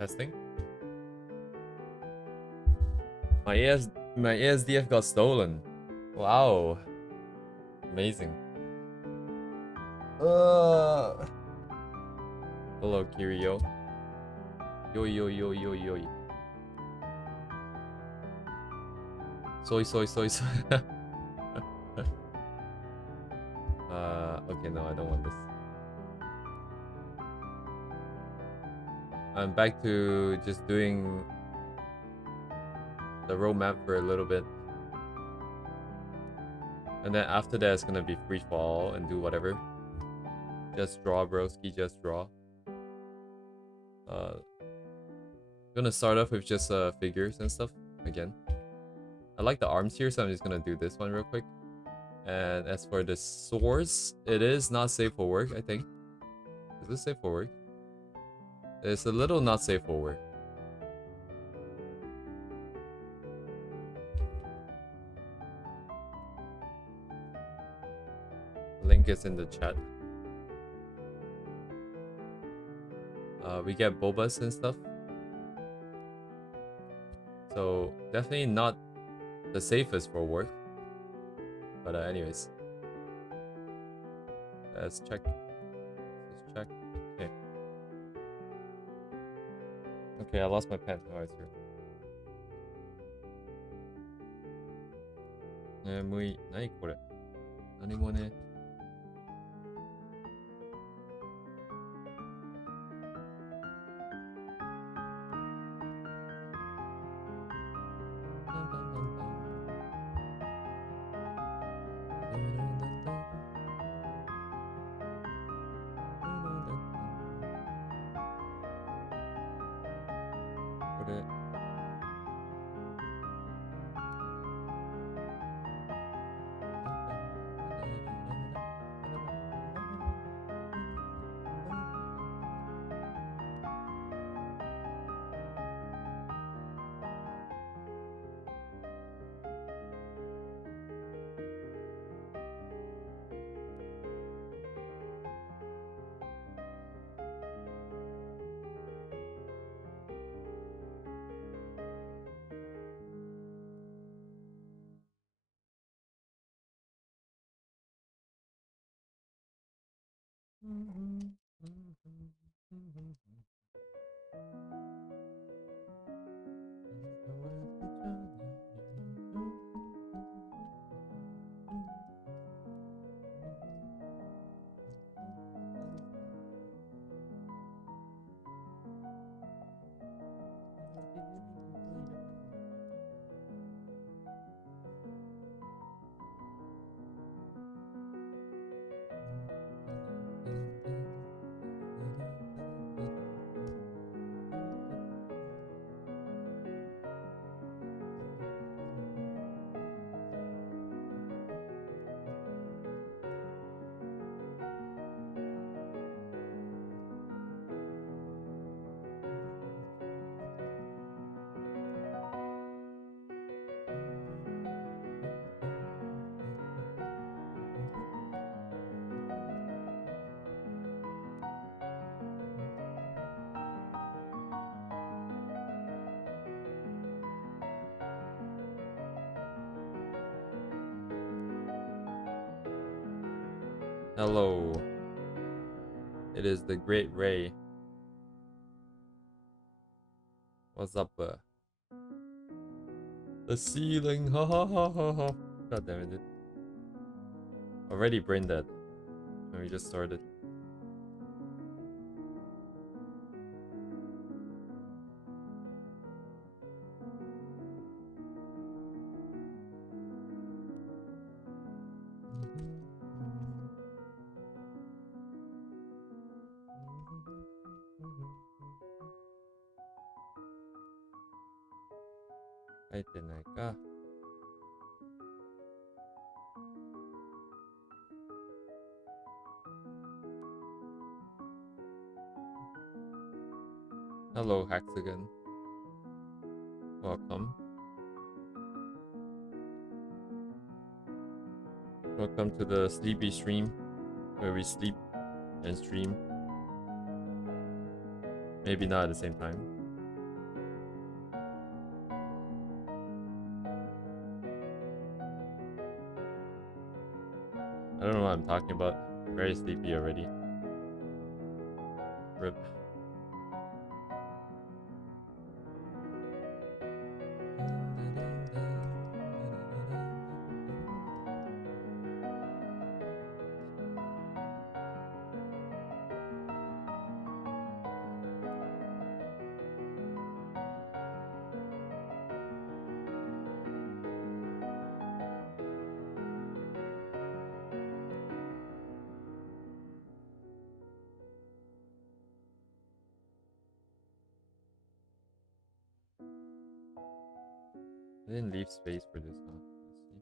Testing. My ASDF got stolen. Wow. Amazing. Hello, Kirio. Yo yo yo yo yo. Soy soy soy soy. Okay, no, I don't want this. I'm back to just doing the roadmap for a little bit. And then after that, it's gonna be free fall and do whatever. Just draw, broski, just draw. Gonna start off with just figures and stuff again. I like the arms here, so I'm just gonna do this one real quick. And as for the swords, it is not safe for work, I think. Is this safe for work? It's a little not safe for work. Link is in the chat. We get Bobas and stuff. So definitely not the safest for work. But anyways. Let's check. Let's check. Okay. Okay, I lost my pen. Oh, it's here. 眠い。何これ？何もね。Hello. It is the Great Ray. What's up? The ceiling. Ha ha ha ha ha. God damn it. Already brain dead. And we just started. Hello, Hexagon. Welcome. Welcome to the sleepy stream, where we sleep and stream. Maybe not at the same time. what I'm talking about. Very sleepy already. Rip. I didn't leave space for this, huh? Let's see.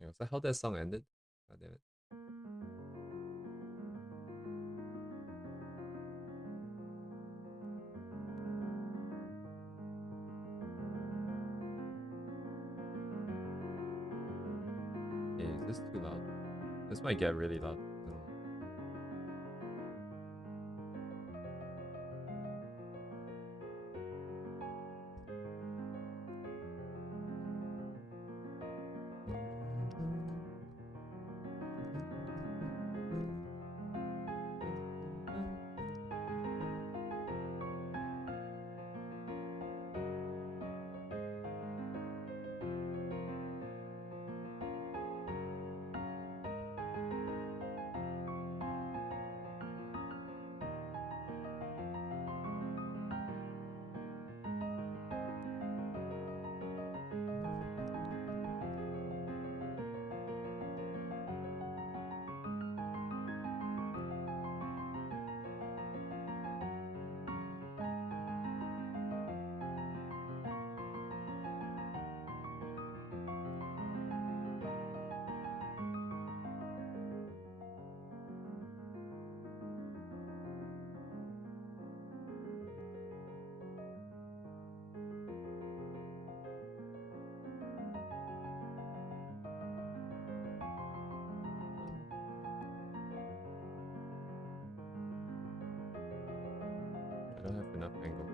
Was that how that song ended? God damn it. Okay, is this too loud? This might get really loud. I don't know. I don't have enough angle.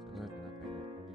I don't have enough angle for you.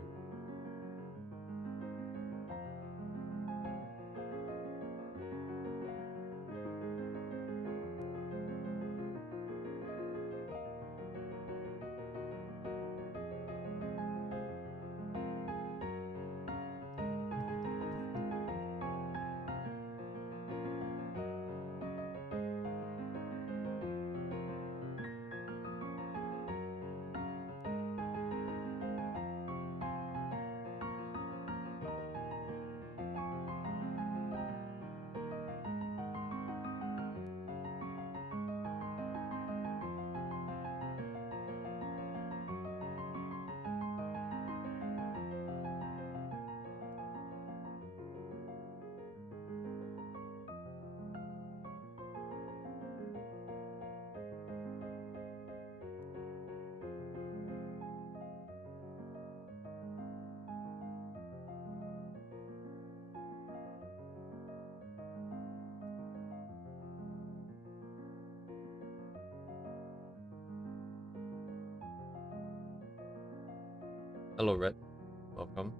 Hello, Red. Welcome.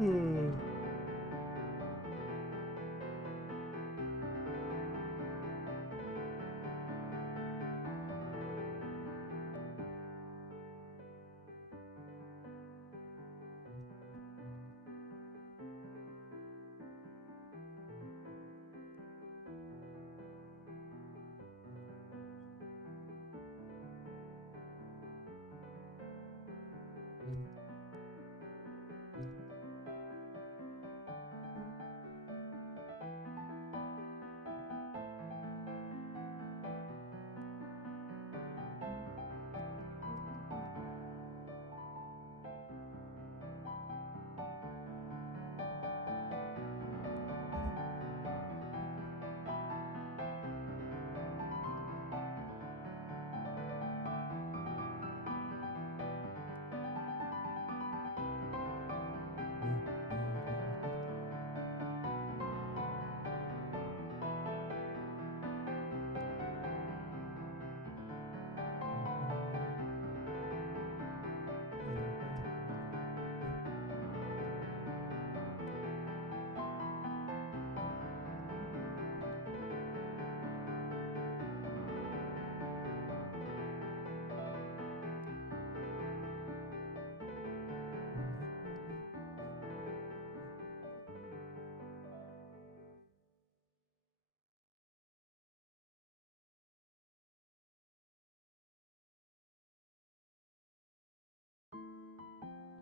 Hmm.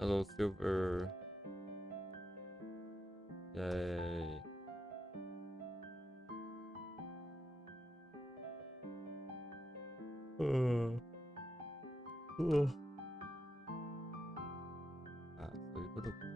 Hello, Silver. Yay.そういうことか。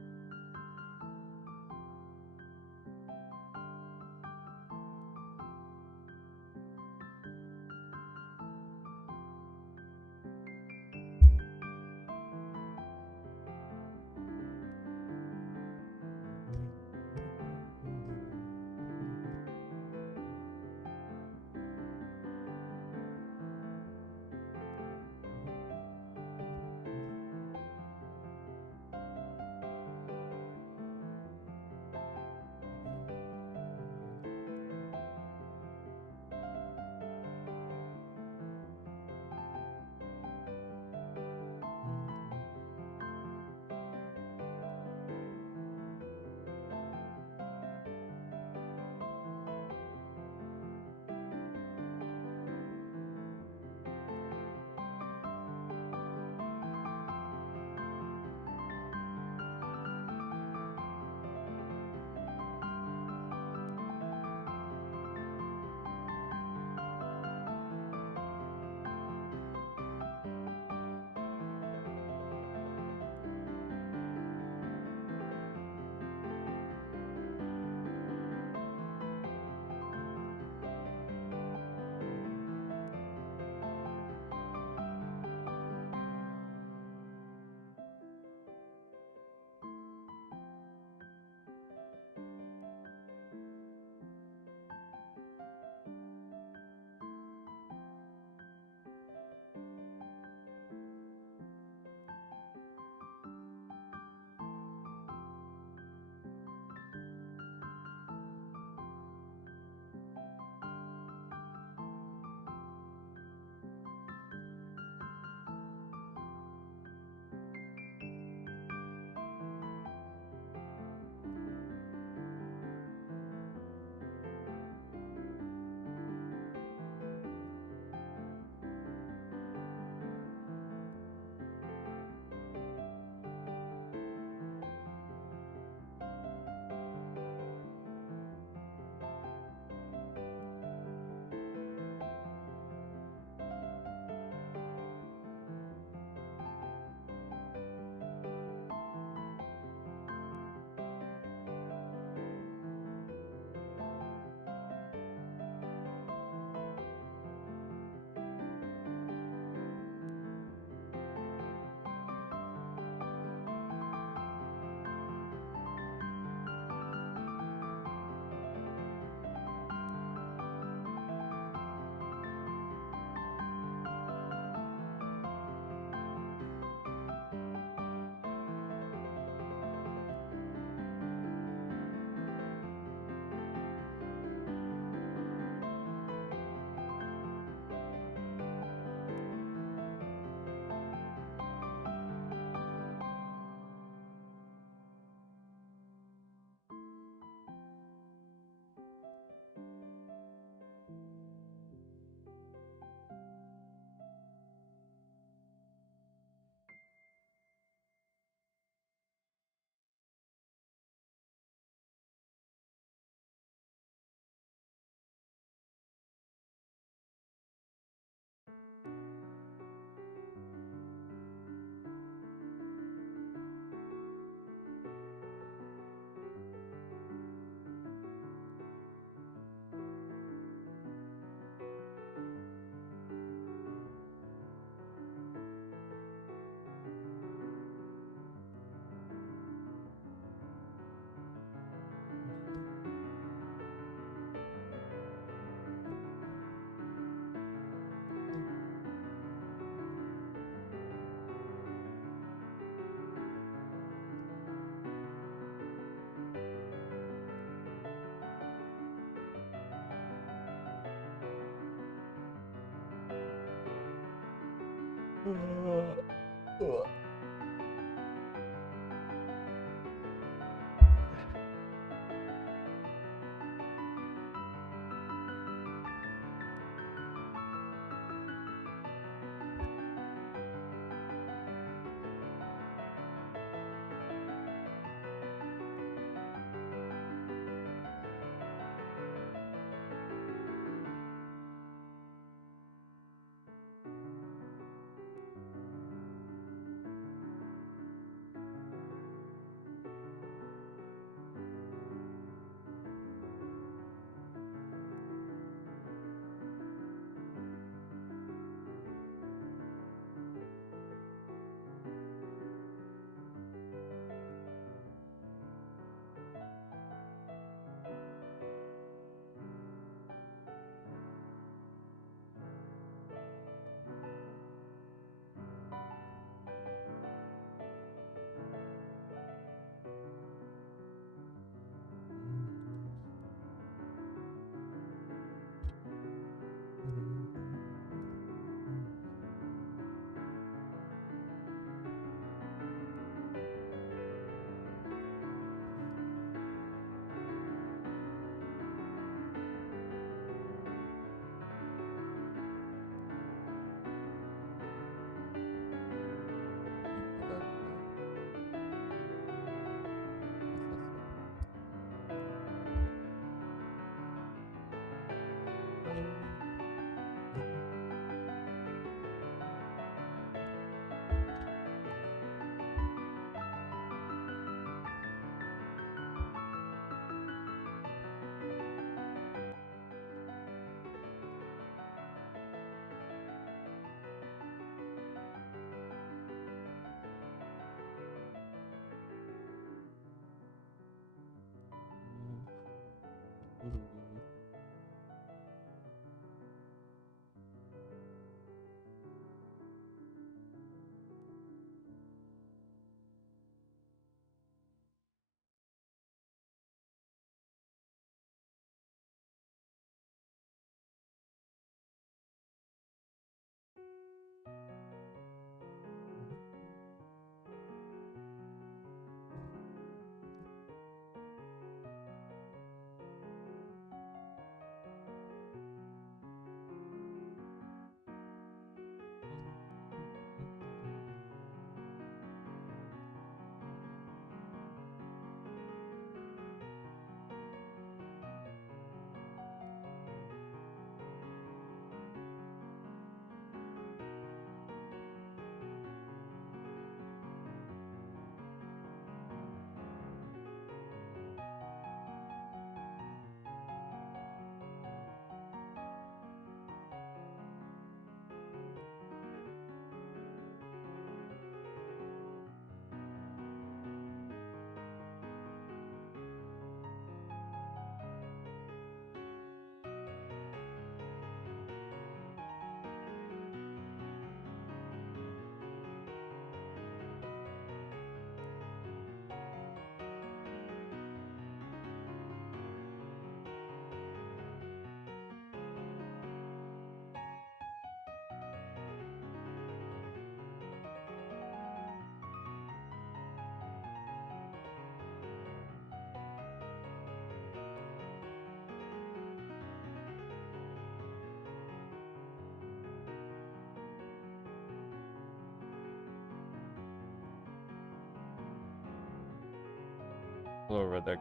Hello, Redex.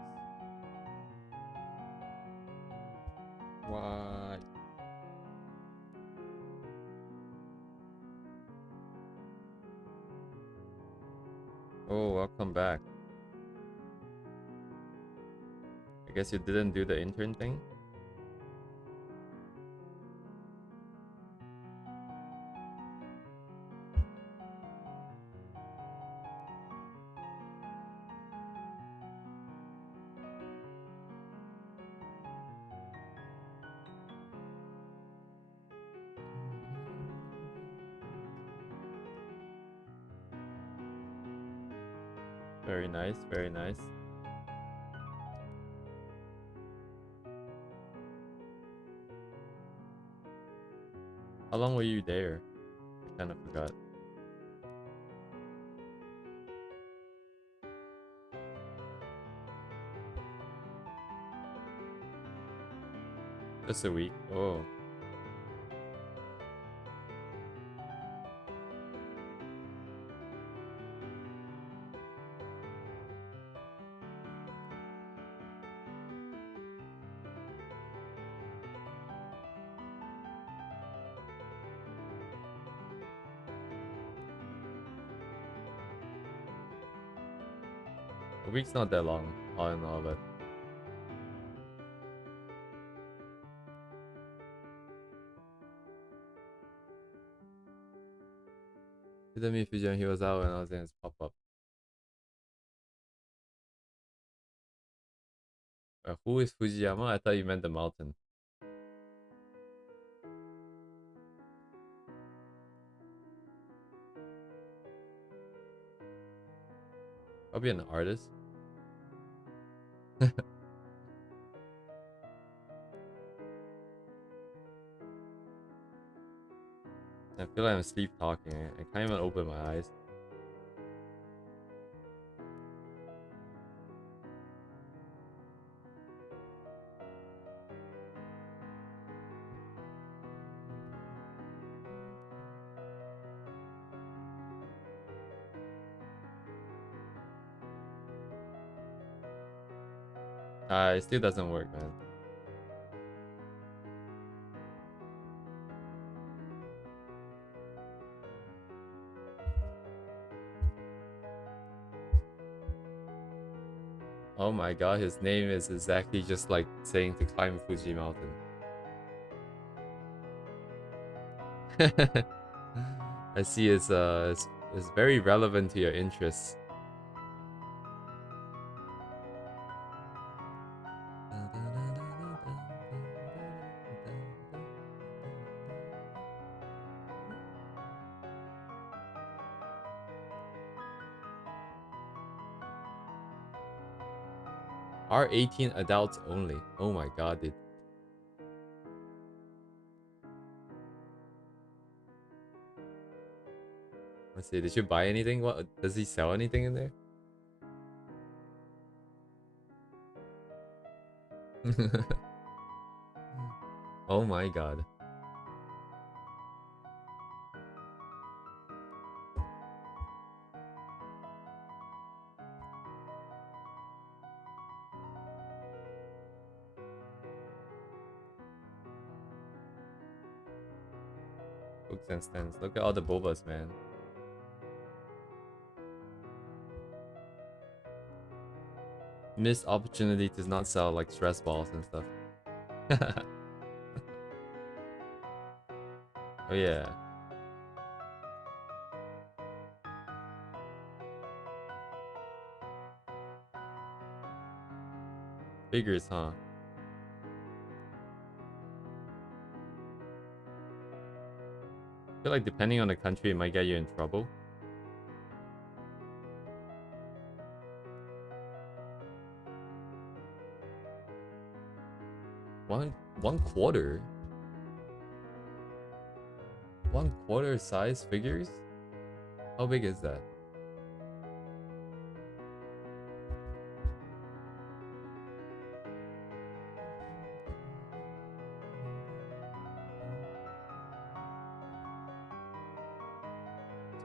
Why? Oh, welcome back. I guess you didn't do the intern thing? Very nice, very nice. How long were you there? I kind of forgot. Just a week. Oh. A week's not that long, all in all, but he did me Fuji and he was out and I was in his pop-up. Who is Fujiyama? I thought you meant the mountain. Probably an artist. I feel like I'm sleep talking. I can't even open my eyes. It still doesn't work, man. Oh my god, his name is exactly just like saying to climb Fuji Mountain. I see it's very relevant to your interests. Are 18 adults only? Oh my god, dude. Let's see, did you buy anything? What does he sell anything in there? Oh my god. Books and stands. Look at all the bobas, man. Missed opportunity to not sell like stress balls and stuff. Oh yeah. Figures, huh? I feel like depending on the country, it might get you in trouble. One quarter? 1/4 size figures? How big is that?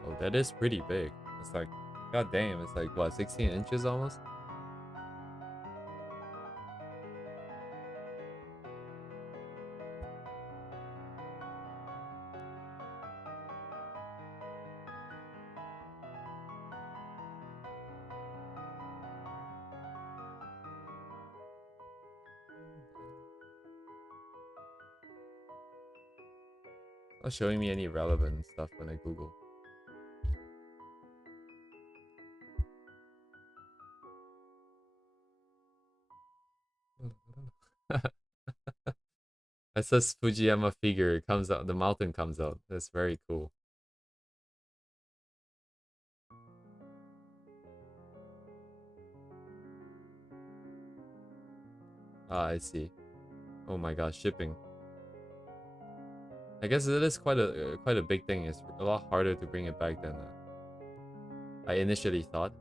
Oh, that is pretty big. It's like, god damn, it's like what, 16 inches almost? Not showing me any relevant stuff when I Google. It says Fujiyama figure, it comes out, the mountain comes out. That's very cool. Ah, I see. Oh my gosh, shipping. I guess it is quite a big thing. It's a lot harder to bring it back than I initially thought.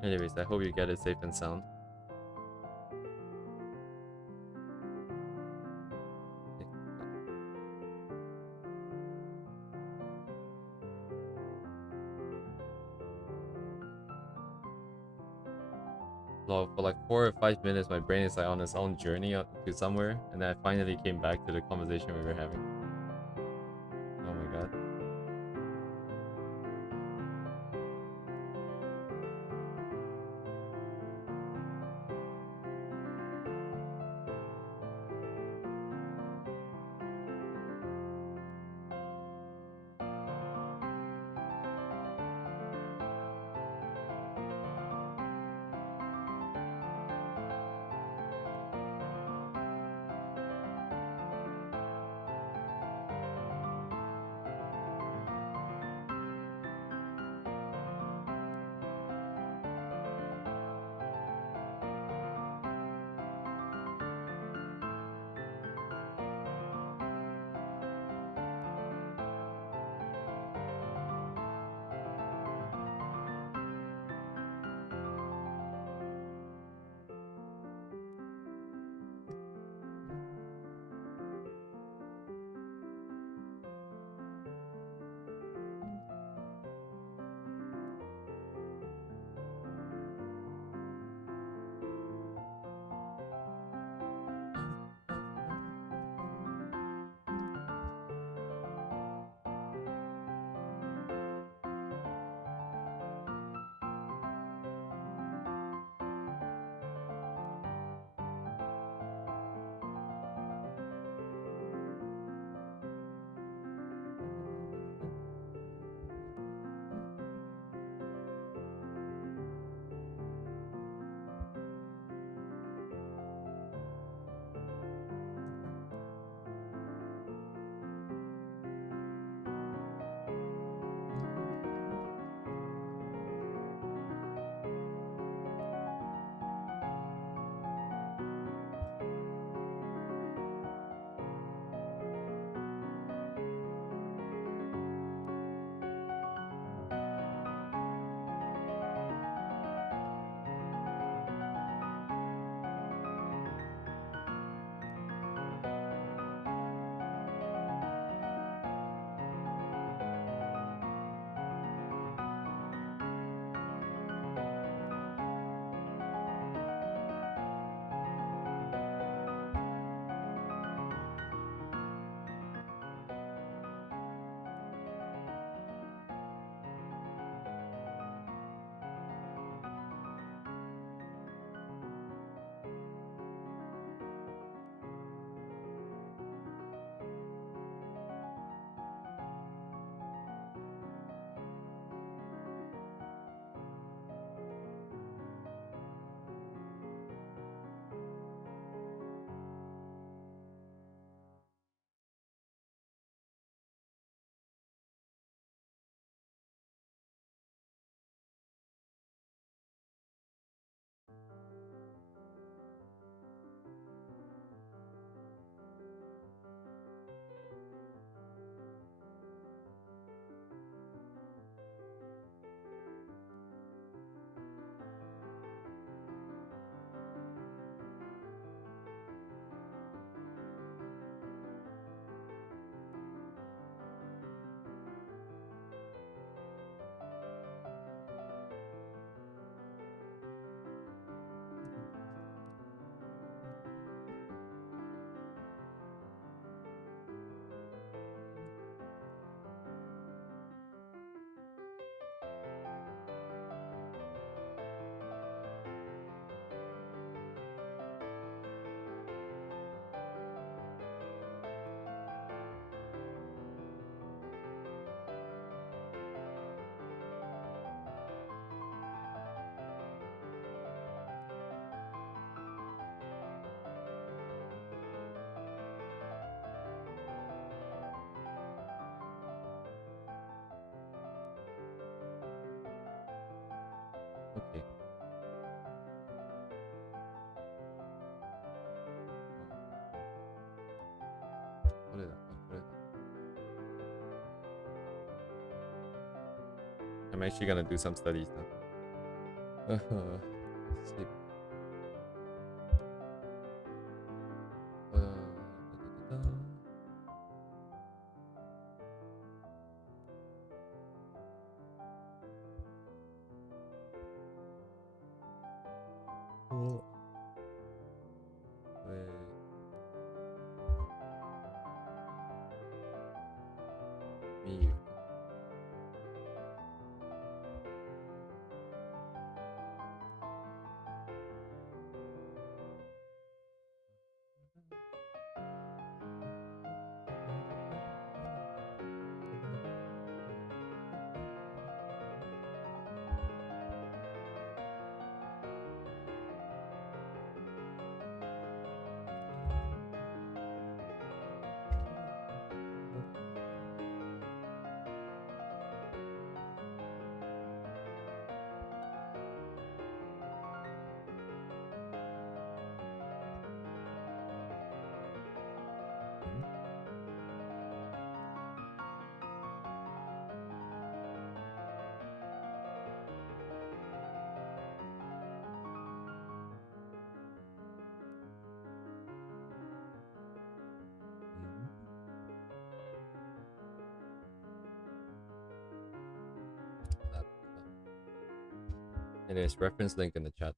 Anyways, I hope you get it safe and sound. Well, for like 4 or 5 minutes, my brain is like on its own journey to somewhere, and then I finally came back to the conversation we were having. Oh my god. Okay. What is that? What is that? I'm actually gonna do some studies now. Sleep. Oh. Wait. Me. Anyways, reference link in the chat.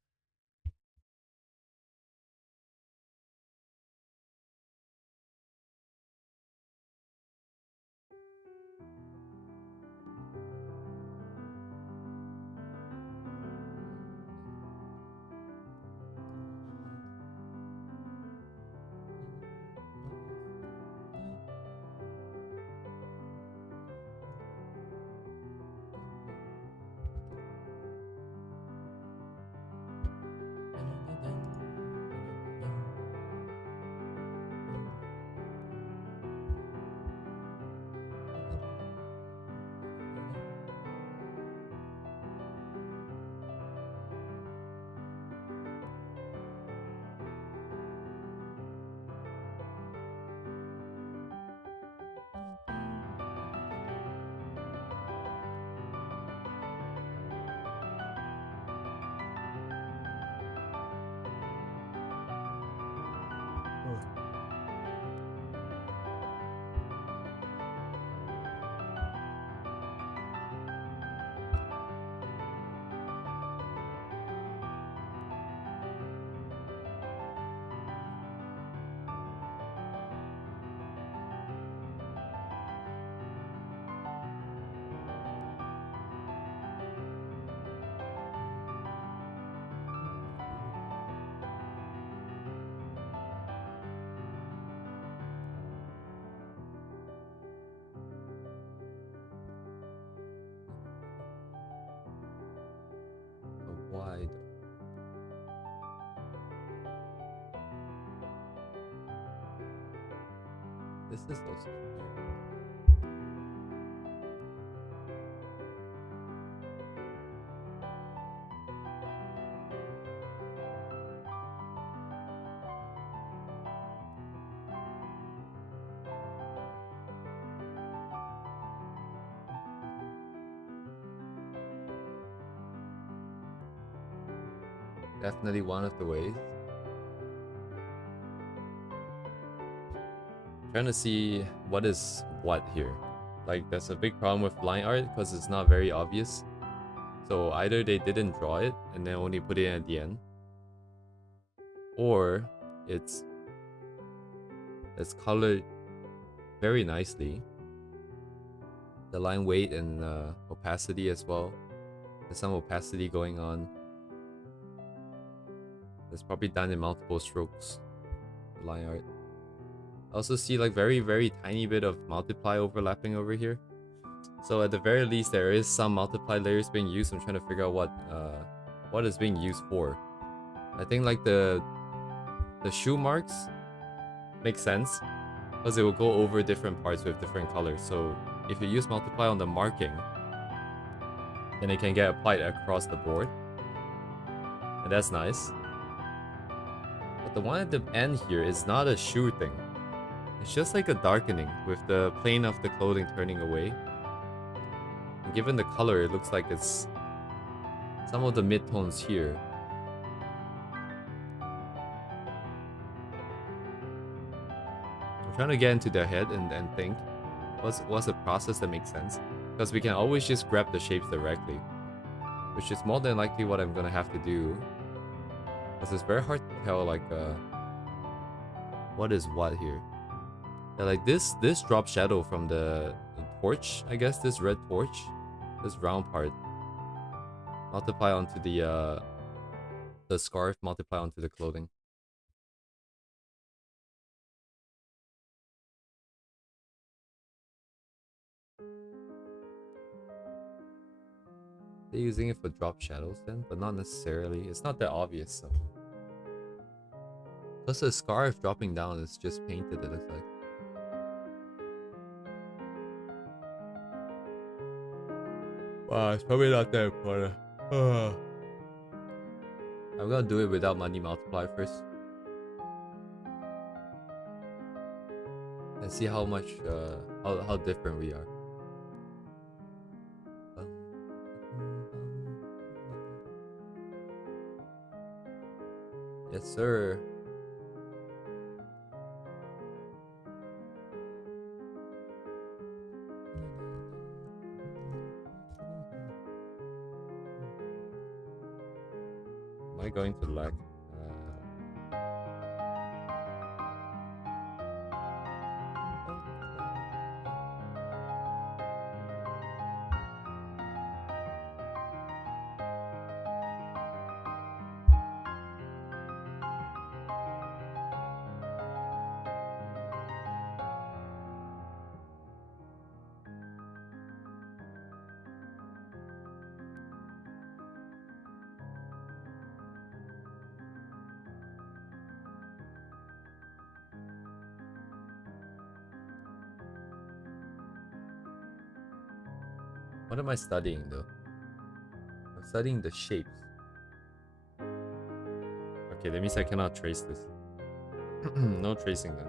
Wide. This is also weird. Definitely one of the ways. Trying to see what is what here. Like, there's a big problem with line art because it's not very obvious. So either they didn't draw it and then only put it in at the end, or it's colored very nicely. The line weight and opacity as well. There's some opacity going on. It's probably done in multiple strokes, the line art. I also see like very tiny bit of multiply overlapping over here. So at the very least, there is some multiply layers being used. I'm trying to figure out what is being used for. I think like the shoe marks make sense because it will go over different parts with different colors. So if you use multiply on the marking, then it can get applied across the board, and that's nice. But the one at the end here is not a shoe thing. It's just like a darkening with the plane of the clothing turning away. And given the color, it looks like it's some of the midtones here. I'm trying to get into their head and think what's a process that makes sense, because we can always just grab the shapes directly, which is more than likely what I'm gonna have to do, because it's very hard to tell like what is what here. Yeah, like this drop shadow from the torch, I guess, this red torch, this round part, multiply onto the scarf, multiply onto the clothing. They're using it for drop shadows then, but not necessarily. It's not that obvious, so. Plus the scarf dropping down is just painted, it looks like. Wow, it's probably not that important. I'm gonna do it without money multiply first. And see how much, how different we are. Yes, sir. Am I going to lag? What am I studying though? I'm studying the shapes. Okay, that means I cannot trace this. No tracing then.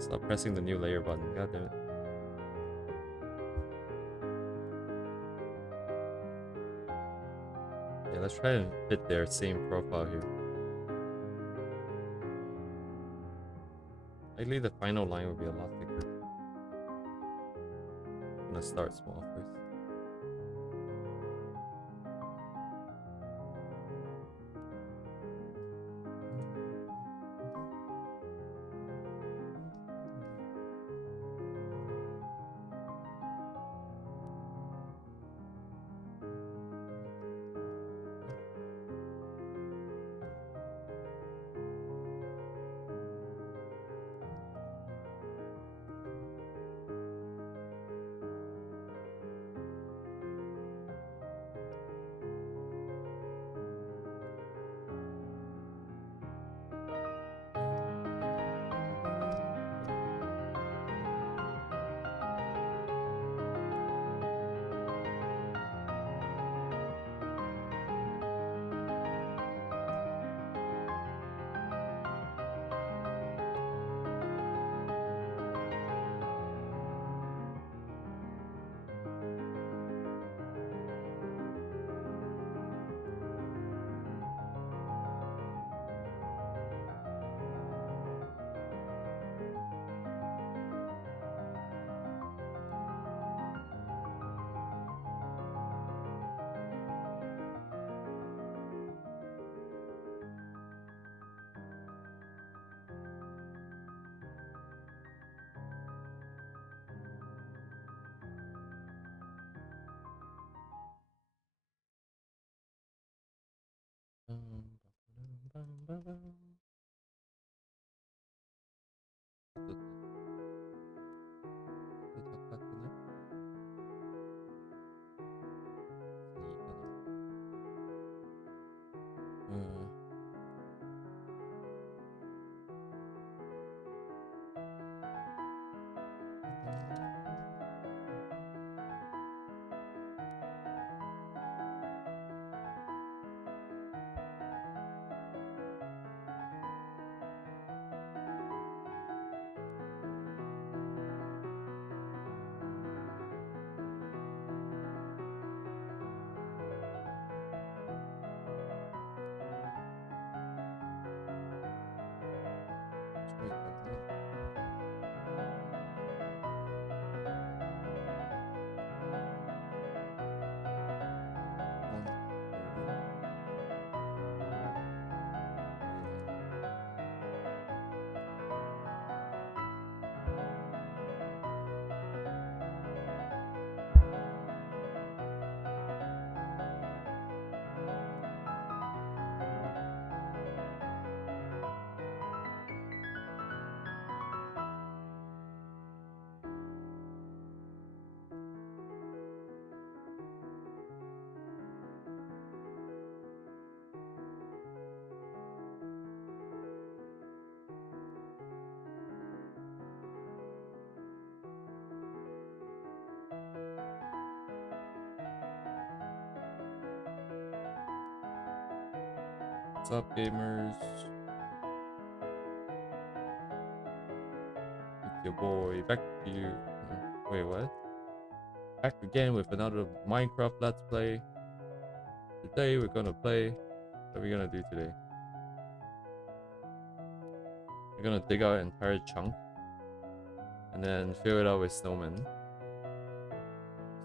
Stop pressing the new layer button. God damn it. Yeah, let's try and fit their same profile here. Likely the final line will be a lot thicker. I'm gonna start small first. What's up, gamers? It's your boy, back to you. Wait, what? Back again with another Minecraft Let's Play. Today we're gonna play. What are we gonna do today? We're gonna dig out an entire chunk and then fill it out with snowmen.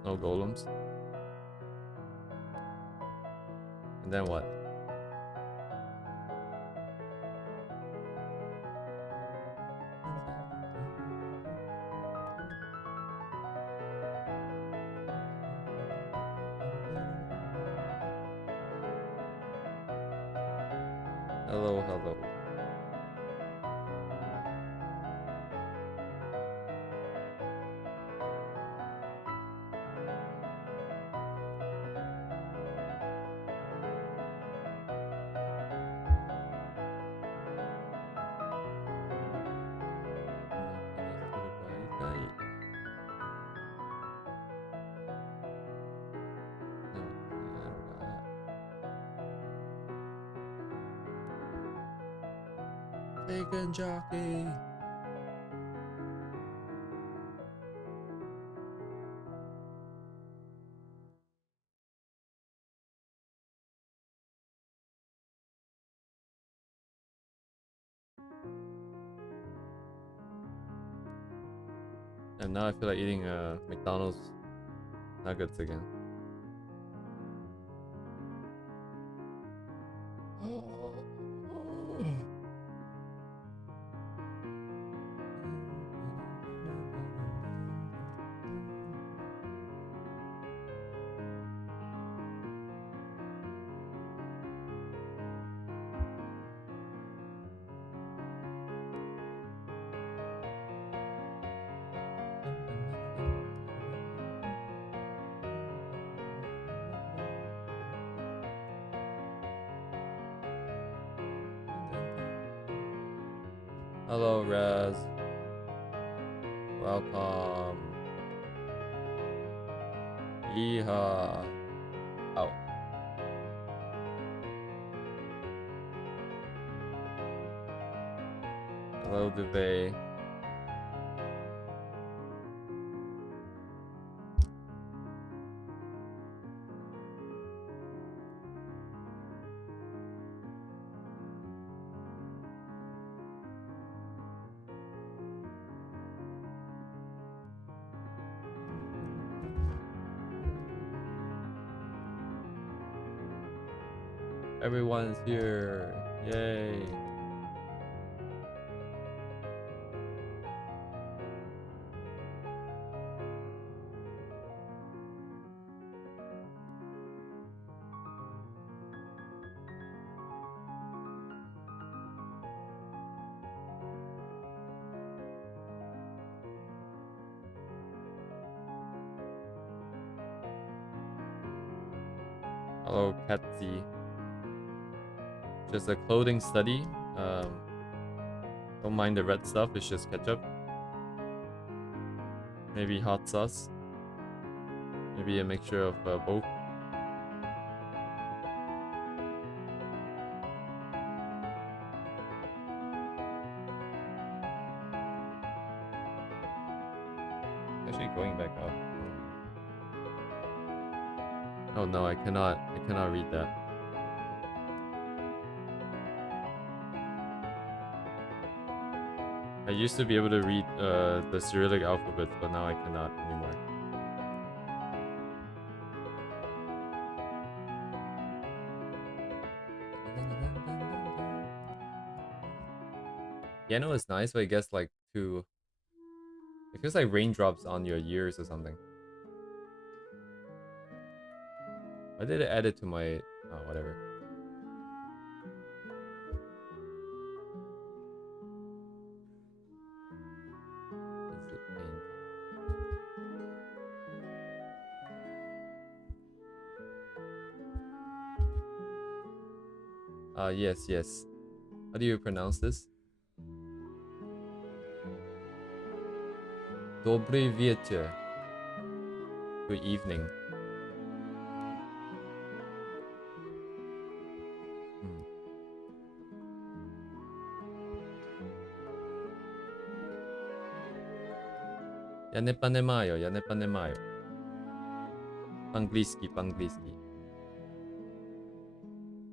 Snow golems. And then what? Hello, hello. Bacon jockey. And now I feel like eating McDonald's nuggets again. Hello, Raz. Welcome. Yeehaw. Oh. Hello, Duvet. Everyone's here. Yay. Hello, Katzi. Just a clothing study. Don't mind the red stuff, it's just ketchup. Maybe hot sauce. Maybe a mixture of both. Actually going back up. Oh no, I cannot read that. I used to be able to read the Cyrillic alphabet, but now I cannot anymore. Piano is nice, but I guess like it feels like raindrops on your ears or something. Why did I add it to my whatever? Yes, yes. How do you pronounce this? Dobry wieczór. Good evening. Ja nie panemayo, ja nie panemayo. Angliski, pangliski.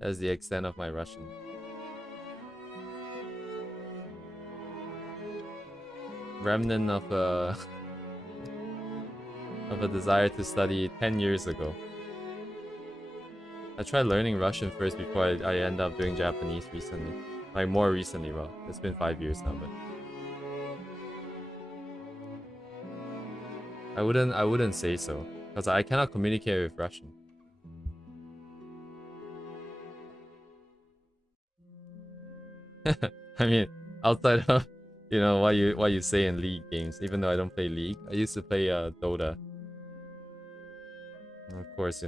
That's the extent of my Russian. Remnant of a desire to study 10 years ago. I tried learning Russian first before I end up doing Japanese recently. Like more recently, well, it's been 5 years now, but I wouldn't say so, because I cannot communicate with Russian. I mean, outside of what you say in League games, even though I don't play League, I used to play Dota. And of course, I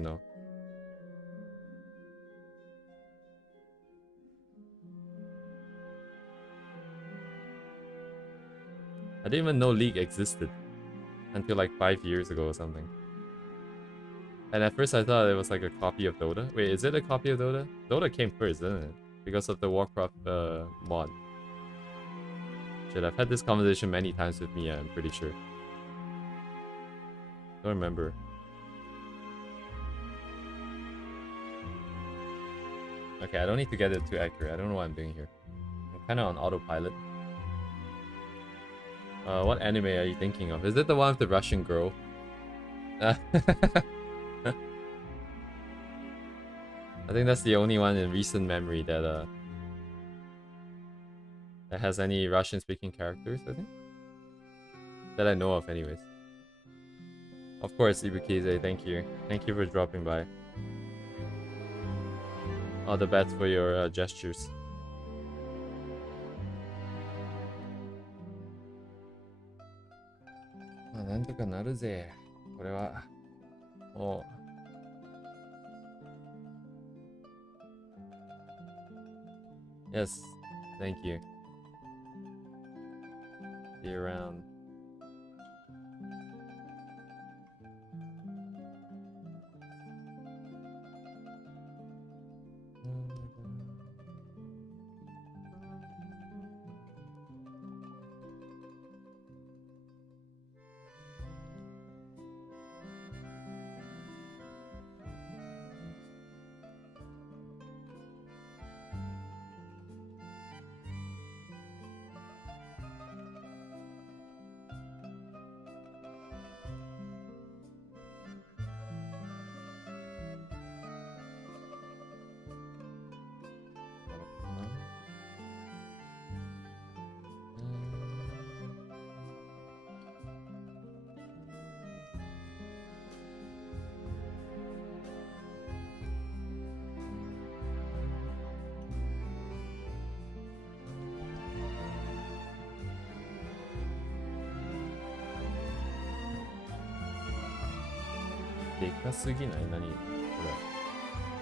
didn't even know League existed until like 5 years ago or something. And at first I thought it was like a copy of Dota. Wait, is it a copy of Dota? Dota came first, didn't it? Because of the Warcraft mod. Shit, I've had this conversation many times with Mia, I'm pretty sure. Don't remember. Okay, I don't need to get it too accurate. I don't know what I'm doing here. I'm kind of on autopilot. What anime are you thinking of? Is it the one with the Russian girl? I think that's the only one in recent memory that has any Russian-speaking characters, I think. That I know of, anyways. Of course, Ibukize, thank you. Thank you for dropping by. All the best for your gestures. まあ、なんとかなるぜ。これは。もう。Yes, thank you. See you around.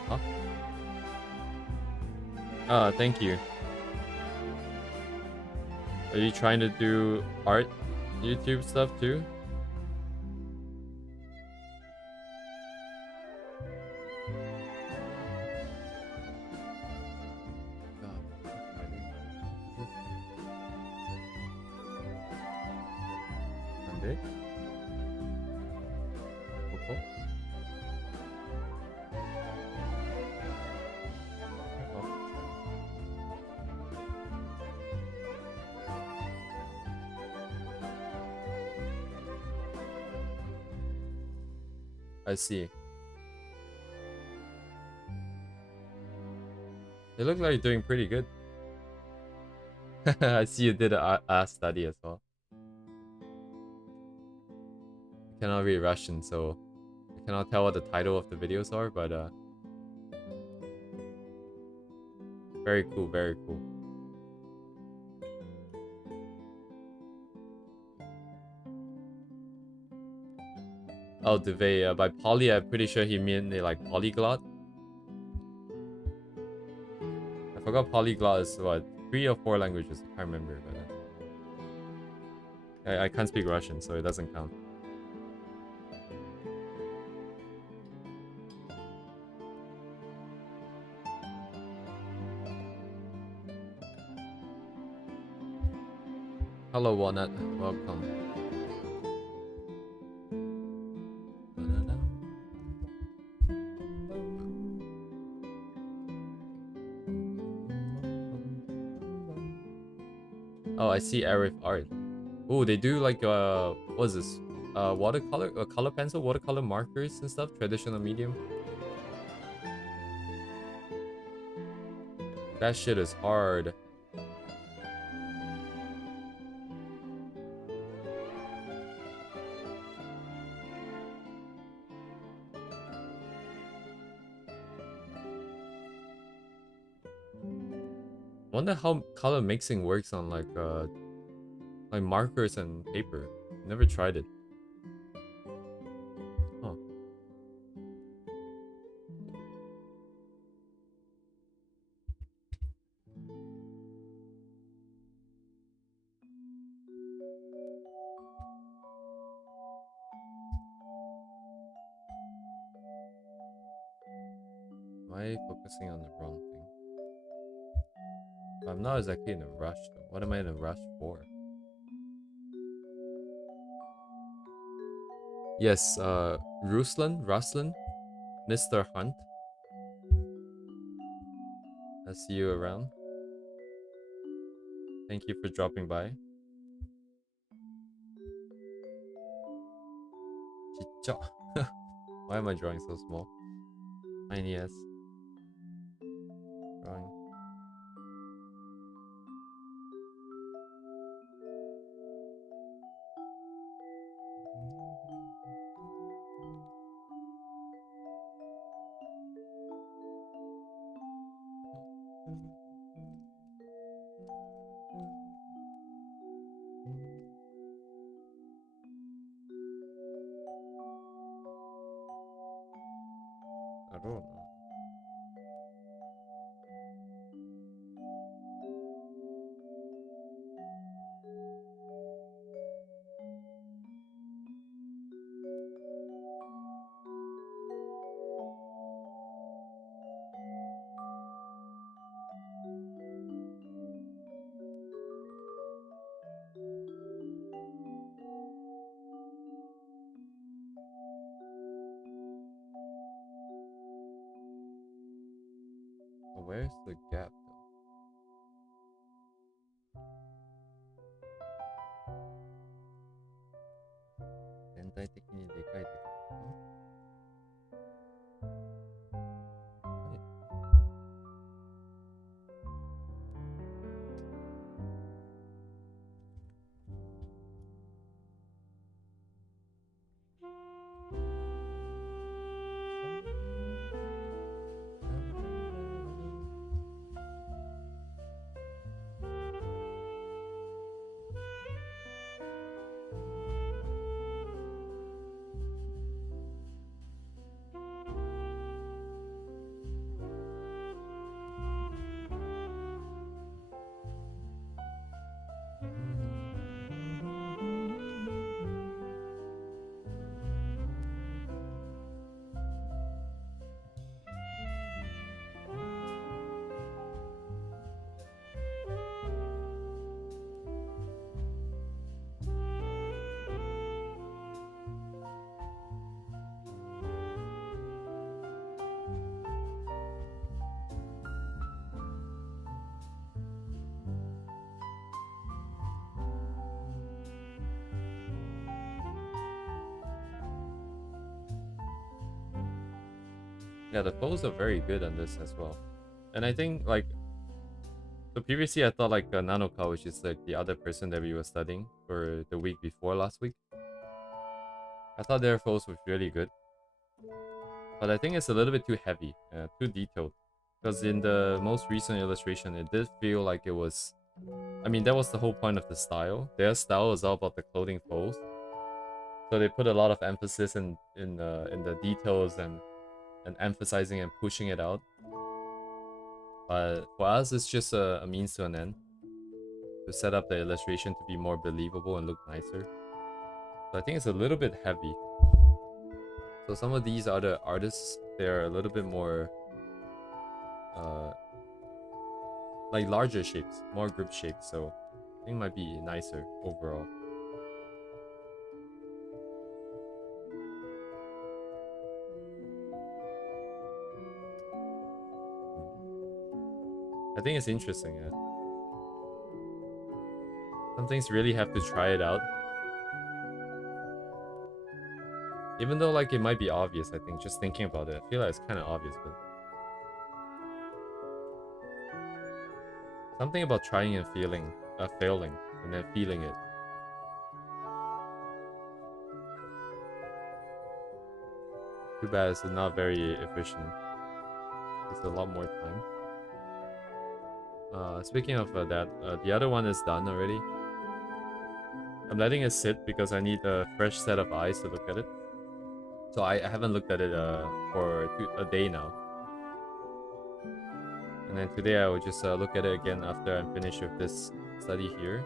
Huh? Thank you. Are you trying to do art YouTube stuff too? I see. They look like you're doing pretty good. I see you did a study as well. I cannot read Russian, so I cannot tell what the title of the videos are, but very cool, very cool. Oh, Duvay, by poly, I'm pretty sure he meant like polyglot. I forgot polyglot is what, 3 or 4 languages, I can't remember, but I can't speak Russian, so it doesn't count. Hello, Walnut. Welcome. I see Arif art. Oh, they do like what is this? Watercolor, color pencil, watercolor markers and stuff. Traditional medium. That shit is hard. Wonder how color mixing works on like markers and paper. Never tried it. Huh. Am I focusing on the wrong thing? I'm not exactly in a rush though. What am I in a rush for? Yes, Ruslan, Mr. Hunt. I see you around. Thank you for dropping by. Chicha. Why am I drawing so small? Tiny S. Drawing. I don't know. Oh, where's the gap though? 全体的にでかいってこと？Yeah, the pose are very good on this as well. And I think like so previously I thought like Nanoka, which is like the other person that we were studying for the week before last week. I thought their pose was really good. But I think it's a little bit too heavy, too detailed. Because in the most recent illustration, it did feel like it was... I mean, that was the whole point of the style. Their style is all about the clothing pose. So they put a lot of emphasis in the details and emphasizing and pushing it out. But for us, it's just a means to an end. To set up the illustration to be more believable and look nicer. So I think it's a little bit heavy. So some of these other artists, they're a little bit more... like larger shapes, more group shapes, so I think it might be nicer overall. I think it's interesting, yeah. Some things really have to try it out. Even though like it might be obvious, I think just thinking about it, I feel like it's kind of obvious, but something about trying and failing, and then feeling it. Too bad it's not very efficient. Takes a lot more time. Speaking of that, the other one is done already. I'm letting it sit because I need a fresh set of eyes to look at it. So I haven't looked at it for a day now. And then today I will just look at it again after I'm finished with this study here.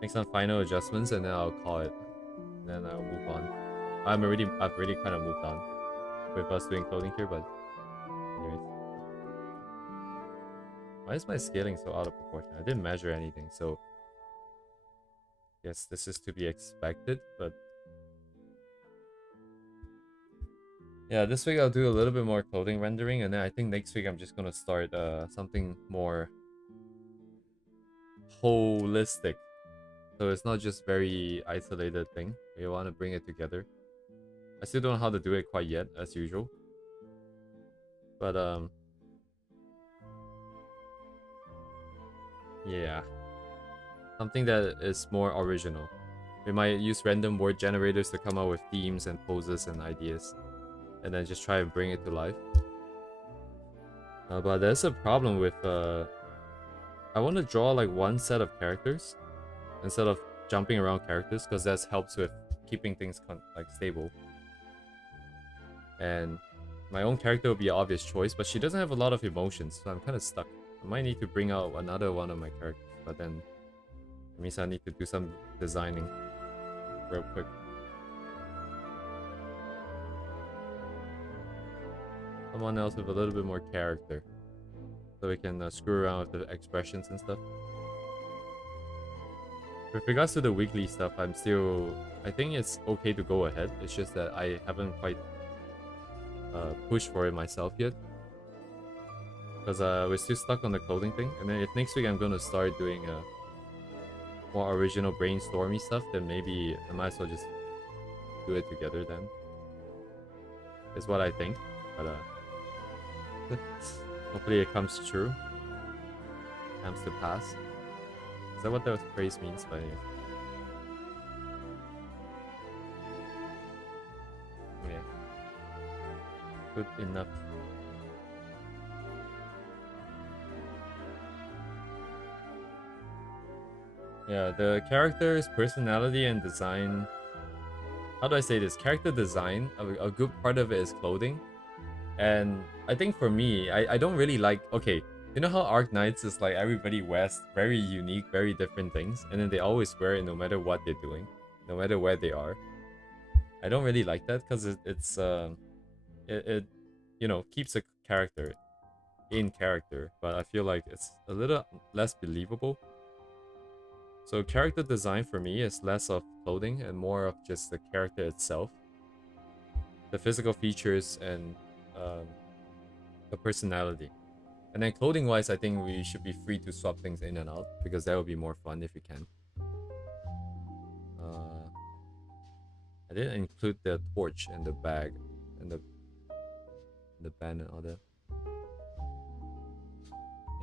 Make some final adjustments and then I'll call it. And then I'll move on. I've already kind of moved on with us doing clothing here, but anyways. Why is my scaling so out of proportion? I didn't measure anything, so yes, this is to be expected, but yeah, this week I'll do a little bit more clothing rendering, and then I think next week I'm just gonna start something more holistic. So it's not just very isolated thing. We want to bring it together. I still don't know how to do it quite yet, as usual. But yeah, something that is more original. We might use random word generators to come up with themes and poses and ideas, and then just try and bring it to life. But there's a problem with I want to draw like one set of characters instead of jumping around characters, because that helps with keeping things like stable. And my own character would be an obvious choice, but she doesn't have a lot of emotions, so I'm kind of stuck. I might need to bring out another one of my characters, but then it means I need to do some designing real quick. Someone else with a little bit more character, so we can screw around with the expressions and stuff. With regards to the weekly stuff, I think it's okay to go ahead. It's just that I haven't quite pushed for it myself yet, because we're still stuck on the clothing thing. And then if next week I'm gonna start doing more original brainstormy stuff, then maybe I might as well just do it together then. Is what I think, but hopefully it comes true, comes to pass. Is that what that phrase means? But anyway. Okay. Good enough. Yeah, the character's personality and design. How do I say this? Character design, a good part of it is clothing. And I think for me, I don't really like... Okay, you know how Arknights is like everybody wears very unique, very different things, and then they always wear it no matter what they're doing, no matter where they are. I don't really like that, because it you know, keeps a character in character, but I feel like it's a little less believable. So character design for me is less of clothing and more of just the character itself, the physical features, and the personality. And then clothing wise, I think we should be free to swap things in and out, because that would be more fun if we can. I didn't include the torch and the bag and the band and all that.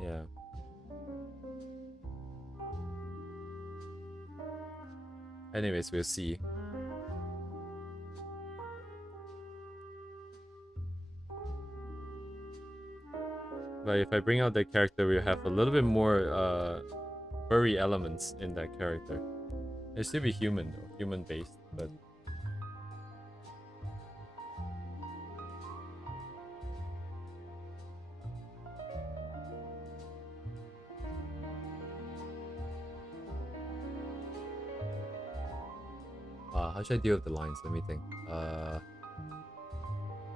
Yeah. Anyways, we'll see. But if I bring out that character, we'll have a little bit more furry elements in that character. It still be human though, human based, but how should I deal with the lines? Let me think.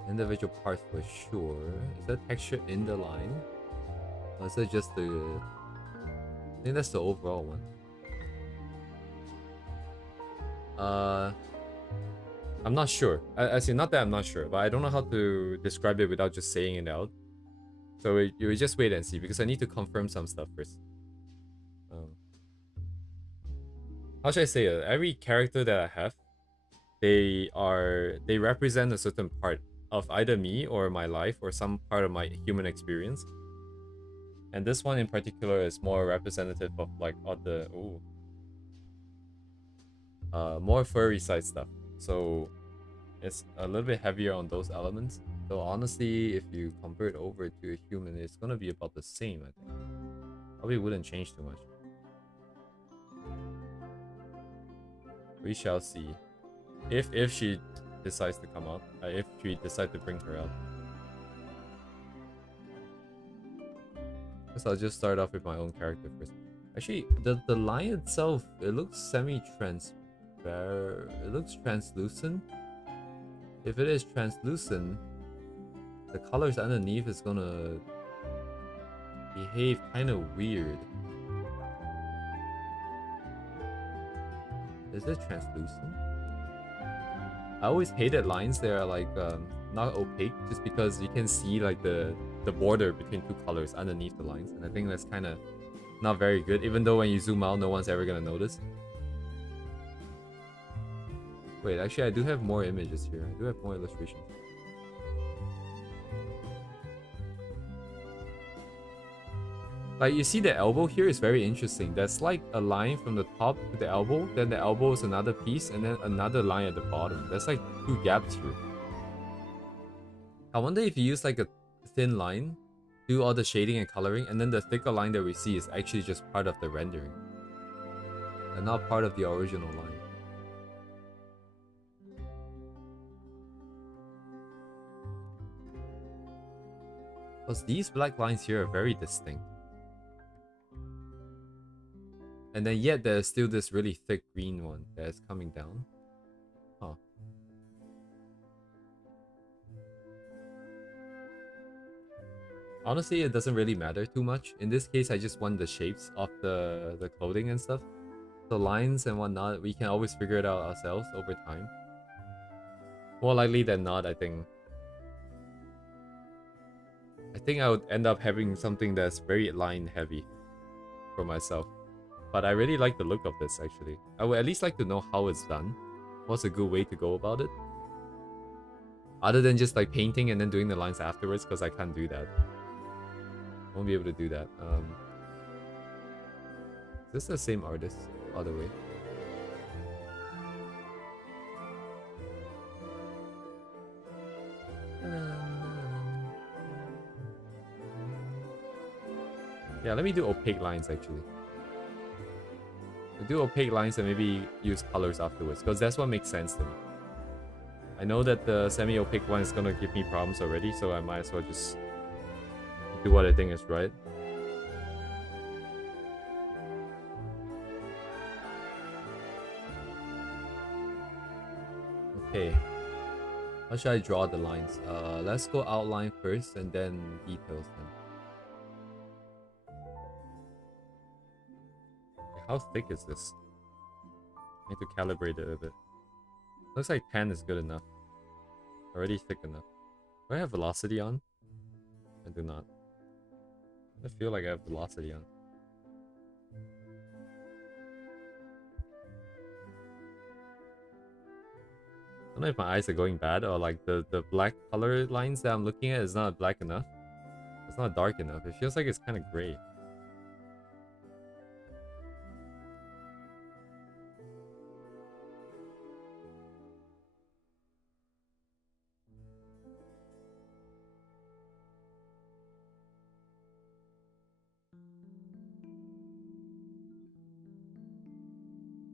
Individual parts for sure. Is that texture in the line? Or is that just the... I think that's the overall one. I'm not sure. Actually, not that I'm not sure, but I don't know how to describe it without just saying it out. So we just wait and see, because I need to confirm some stuff first. how should I say it? Every character that I have, they represent a certain part of either me or my life or some part of my human experience. And this one in particular is more representative of like all the more furry side stuff. So it's a little bit heavier on those elements. So honestly, if you convert over to a human, it's gonna be about the same, I think. Probably wouldn't change too much. We shall see. If she decides to come out. If we decide to bring her out. Guess I'll just start off with my own character first. Actually, the line itself, it looks semi-transparent. It looks translucent. If it is translucent, the colors underneath is gonna behave kind of weird. Is it translucent? I always hated lines that are like not opaque, just because you can see like the border between two colors underneath the lines, and I think that's kind of not very good. Even though when you zoom out, no one's ever gonna notice. Wait, actually, I do have more images here. I do have more illustrations. Like, you see the elbow here is very interesting. There's like a line from the top to the elbow, then the elbow is another piece, and then another line at the bottom. There's like two gaps here. I wonder if you use like a thin line, do all the shading and coloring, and then the thicker line that we see is actually just part of the rendering and not part of the original line. Because these black lines here are very distinct. And then yet there's still this really thick green one that's coming down. Huh. Honestly, it doesn't really matter too much. In this case, I just want the shapes of the clothing and stuff. So lines and whatnot, we can always figure it out ourselves over time. More likely than not, I think. I think I would end up having something that's very line heavy for myself. But I really like the look of this, actually. I would at least like to know how it's done. What's a good way to go about it? Other than just like painting and then doing the lines afterwards, because I can't do that. Won't be able to do that. Is this the same artist all the way? Yeah, let me do opaque lines actually. We'll do opaque lines and maybe use colors afterwards, because that's what makes sense to me. I know that the semi-opaque one is gonna give me problems already, so I might as well just do what I think is right. Okay. How should I draw the lines? Let's go outline first and then details then. How thick is this? I need to calibrate it a bit. Looks like 10 is good enough. Already thick enough. Do I have velocity on? I do not. I feel like I have velocity on. I don't know if my eyes are going bad or like the black color lines that I'm looking at is not black enough. It's not dark enough. It feels like it's kind of gray.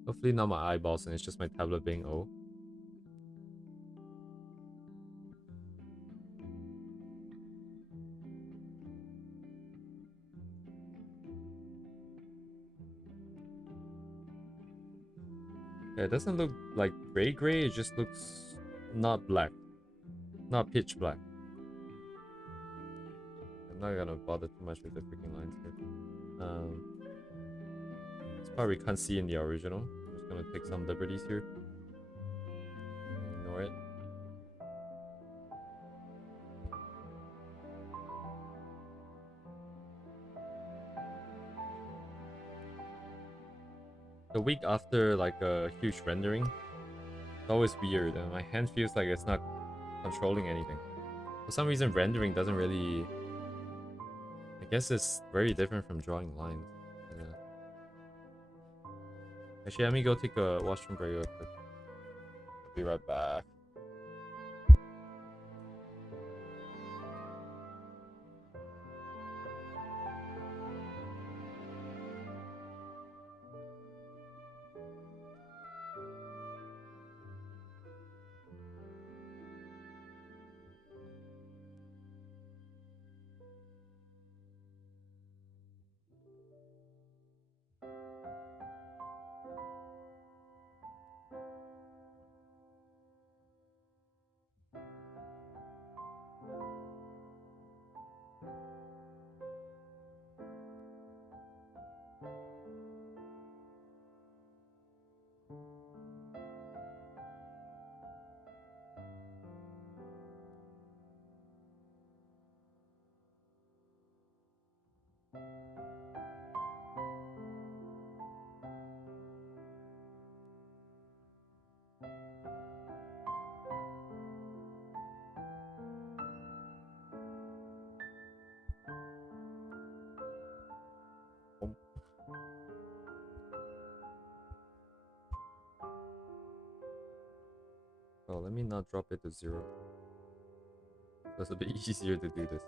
Hopefully not my eyeballs and it's just my tablet being old. Yeah, it doesn't look like gray, it just looks not black. Not pitch black. I'm not gonna bother too much with the freaking lines here. This part we can't see in the original. I'm just gonna take some liberties here. Ignore it. the week after like a huge rendering, it's always weird, and my hand feels like it's not controlling anything. For some reason, rendering doesn't really. I guess it's very different from drawing lines. Yeah. Actually, let me go take a washroom break real quick. I'll be right back. Oh, let me not drop it to 0. That's a bit easier to do this.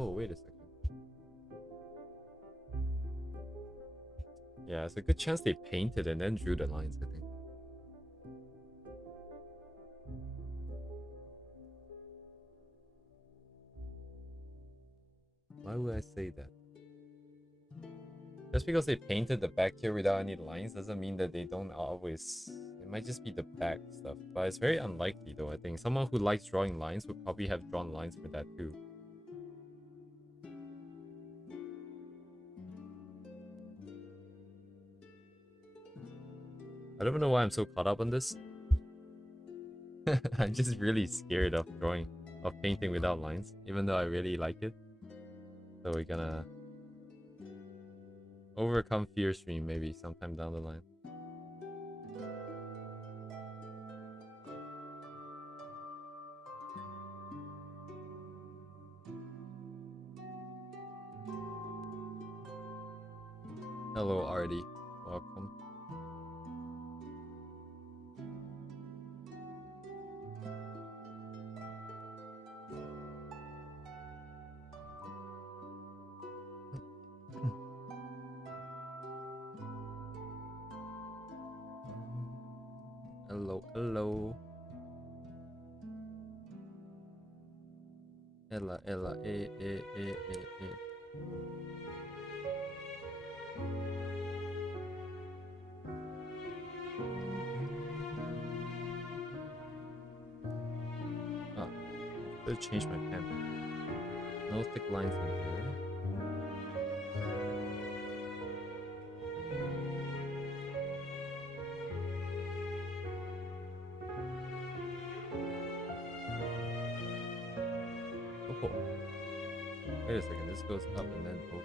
Oh, wait a second. Yeah, it's a good chance they painted and then drew the lines, I think. Why would I say that? Just because they painted the back here without any lines doesn't mean that they don't always... It might just be the back stuff. But it's very unlikely though, I think. Someone who likes drawing lines would probably have drawn lines for that too. I don't know why I'm so caught up on this. I'm just really scared of painting without lines, even though I really like it. So we're gonna overcome fear stream maybe sometime down the line. Hello, Artie. Welcome. Hello, hello. Ella, Ella, eh. Ah, should change my pen. No thick lines in here. Oh, wait a second. This goes up and then over.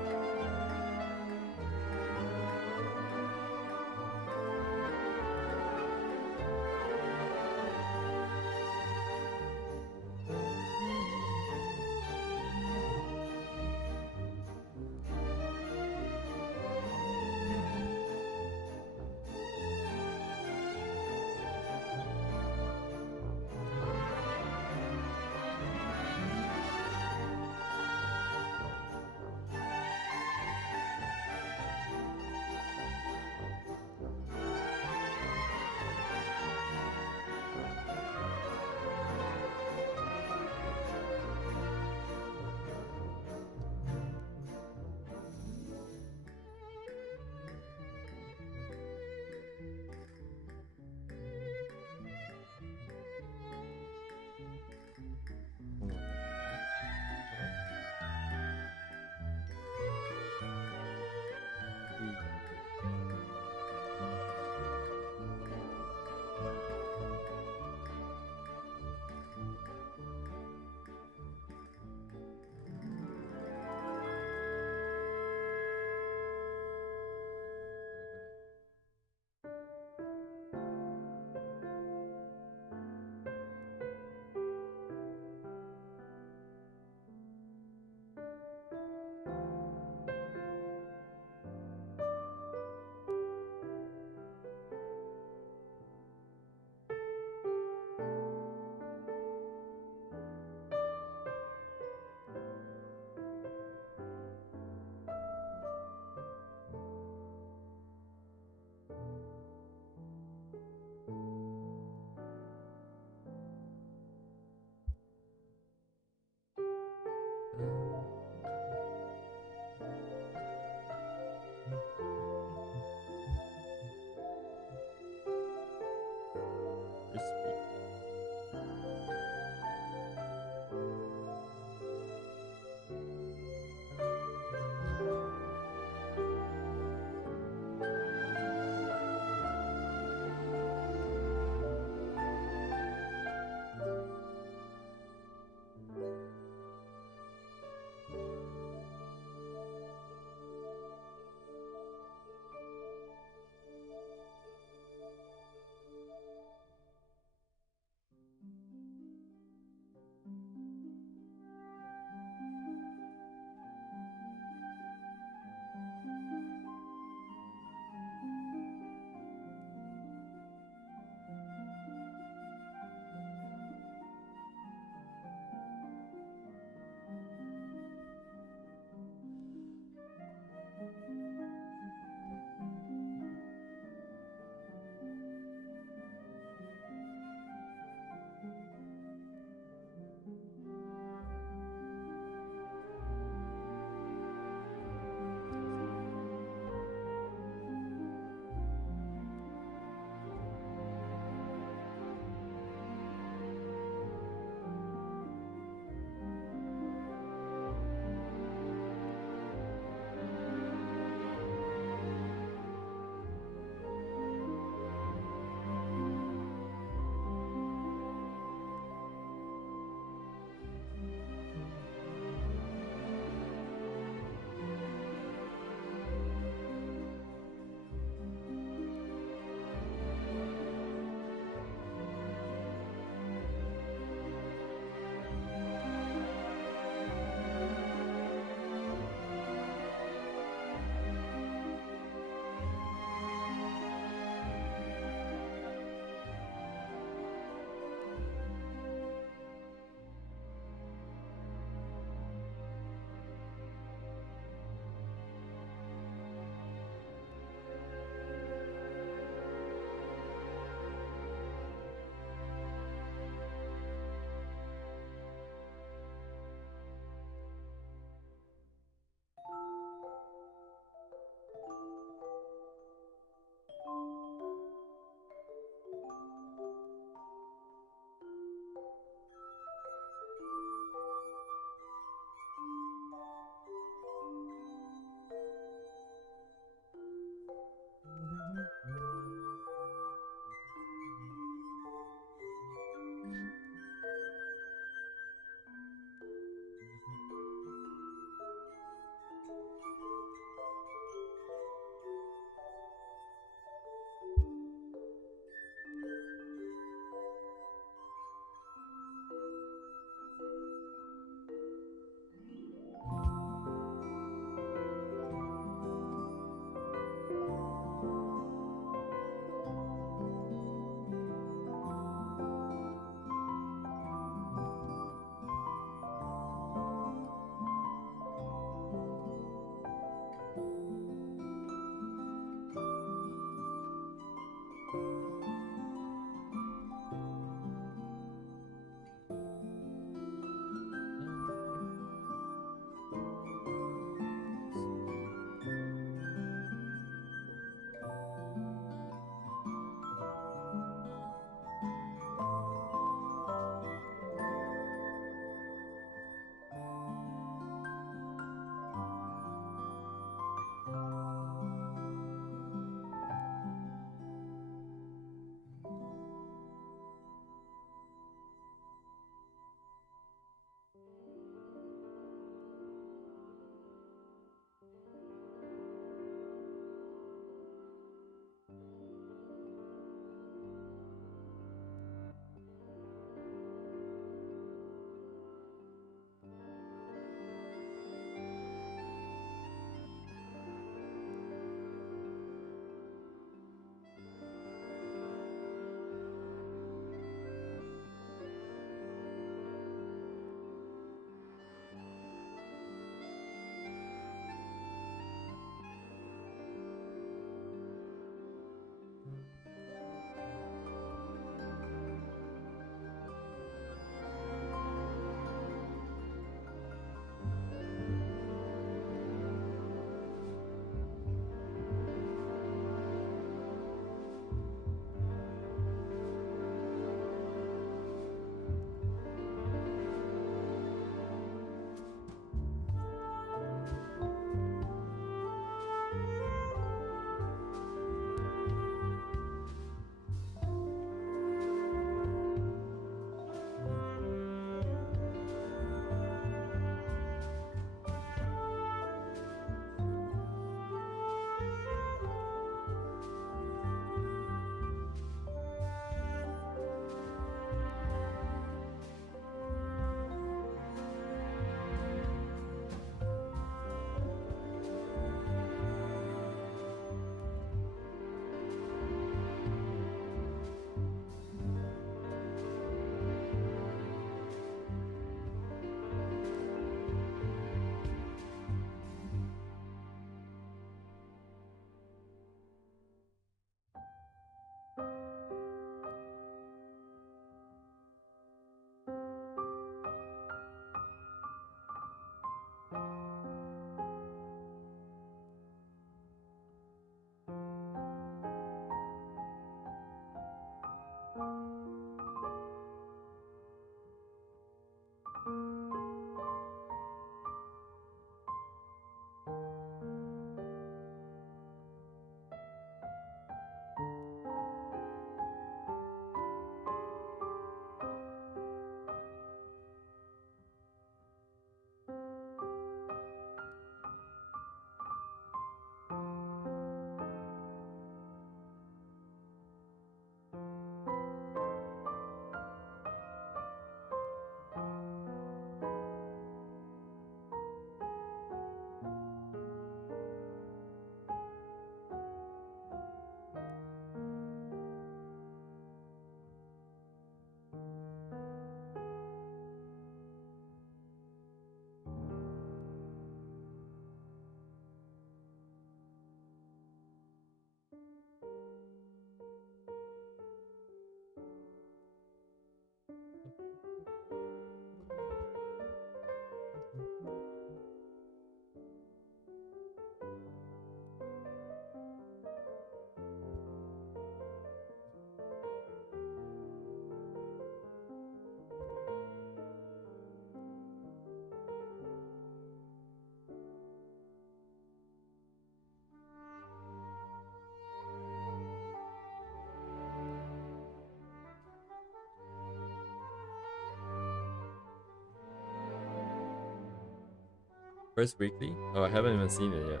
First weekly? Oh, I haven't even seen it yet.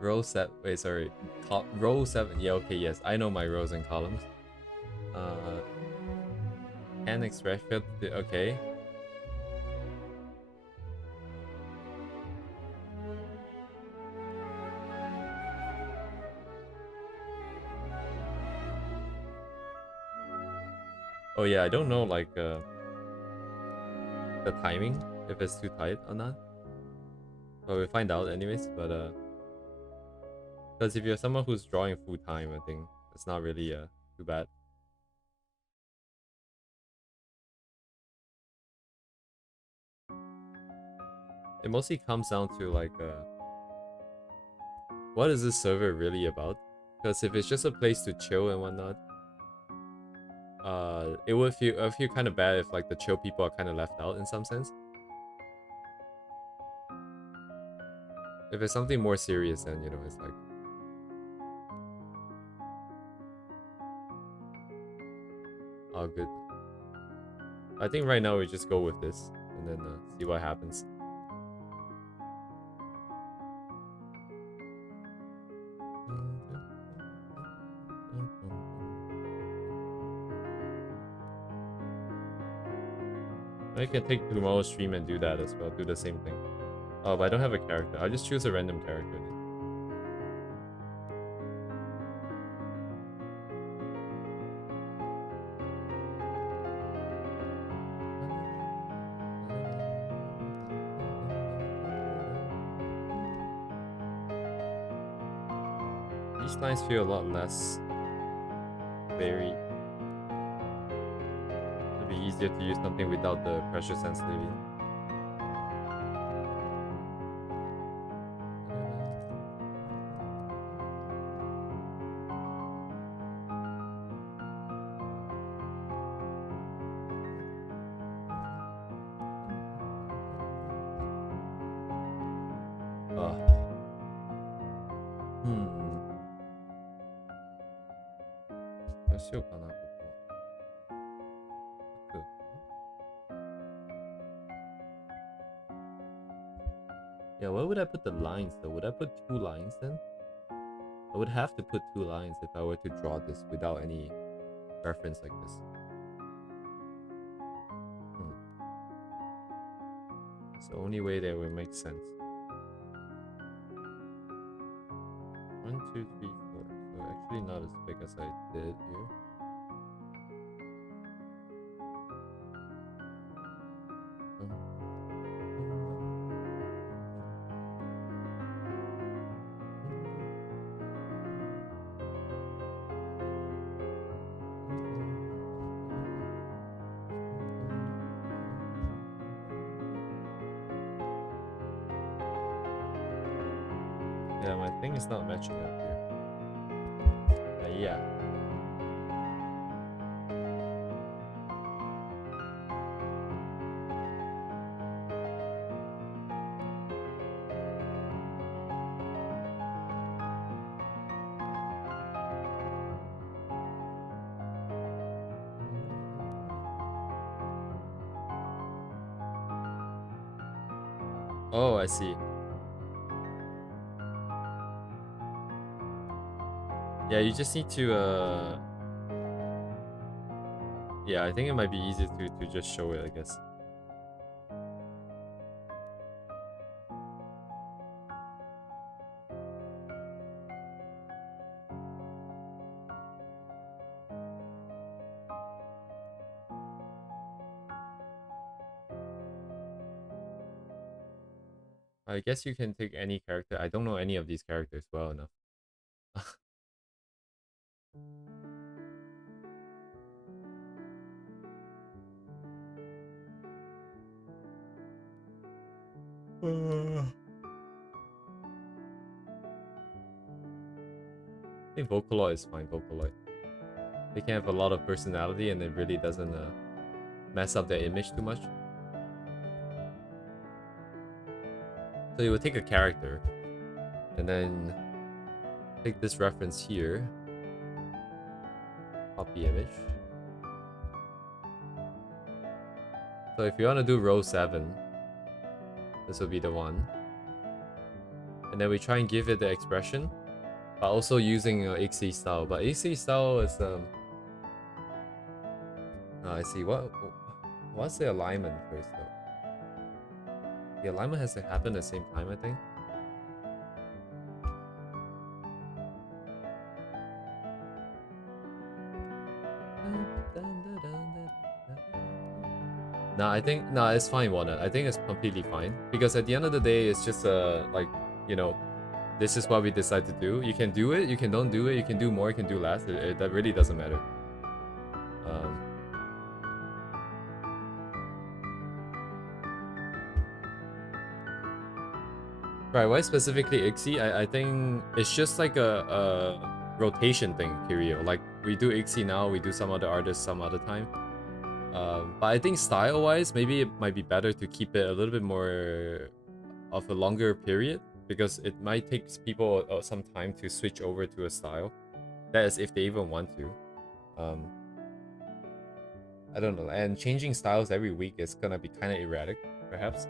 Row 7. Wait, sorry. Row 7. Yeah, okay, yes. I know my rows and columns. Can express field. Okay. Oh yeah, I don't know like the timing, if it's too tight or not. But we'll find out anyways, but because if you're someone who's drawing full time, I think it's not really too bad. It mostly comes down to like what is this server really about? Because if it's just a place to chill and whatnot, it would feel kind of bad if like the chill people are kind of left out in some sense. If it's something more serious, then you know it's like. Oh, good. I think right now we just go with this and then see what happens. I can take tomorrow's stream and do that as well. Do the same thing. Oh, but I don't have a character. I'll just choose a random character. These lines feel a lot less very. It'd be easier to use something without the pressure sensitivity. Yeah, where would I put the lines though? Would I put 2 lines then? I would have to put 2 lines if I were to draw this without any reference like this. It's the only way that will make sense. 1, 2, 3, 4. So actually not as big as I did here. Yeah, my thing is not matching up here. Yeah. Oh, I see. Yeah, you just need to yeah, I think it might be easier to just show it, I guess. I guess you can take any character. I don't know any of these characters well enough. I think Vocaloid is fine, Vocaloid. They can have a lot of personality and it really doesn't mess up their image too much. So you would take a character and then take this reference here, copy image. So if you want to do row 7, this will be the one. And then we try and give it the expression, but also using XC style. But XC style is I see. What's the alignment first though? The alignment has to happen at the same time, I think. I think it's fine, Walnut. I think it's completely fine because at the end of the day, it's just like, you know, this is what we decide to do. You can do it, you can don't do it, you can do more, you can do less. That really doesn't matter. Right, why specifically IXI? I think it's just like a rotation thing, Kirio. Like, we do IXI now, we do some other artists some other time. But I think style-wise, maybe it might be better to keep it a little bit more of a longer period, because it might take people some time to switch over to a style. That is, if they even want to. I don't know, and changing styles every week is gonna be kind of erratic, perhaps.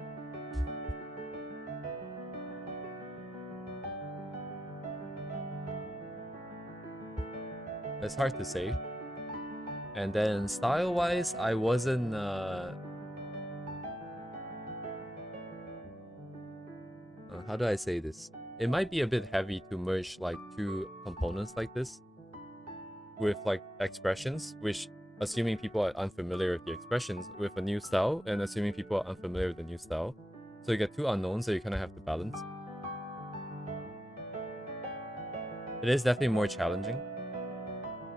It's hard to say. And then style-wise, I wasn't how do I say this? It might be a bit heavy to merge like two components like this with like expressions, which assuming people are unfamiliar with the expressions, with a new style, and assuming people are unfamiliar with the new style. So you get two unknowns, so you kind of have to balance. It is definitely more challenging.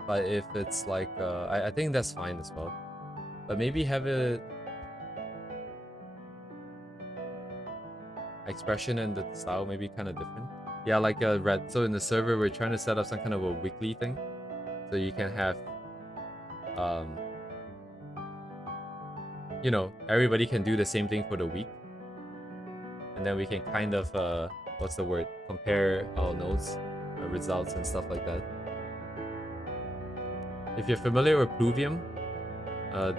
But if it's like, I think that's fine as well. But maybe have it... expression and the style maybe kind of different. Yeah, like red. So in the server, we're trying to set up some kind of a weekly thing. So you can have... you know, everybody can do the same thing for the week. And then we can kind of, what's the word? Compare our notes, results and stuff like that. If you're familiar with Pluvium,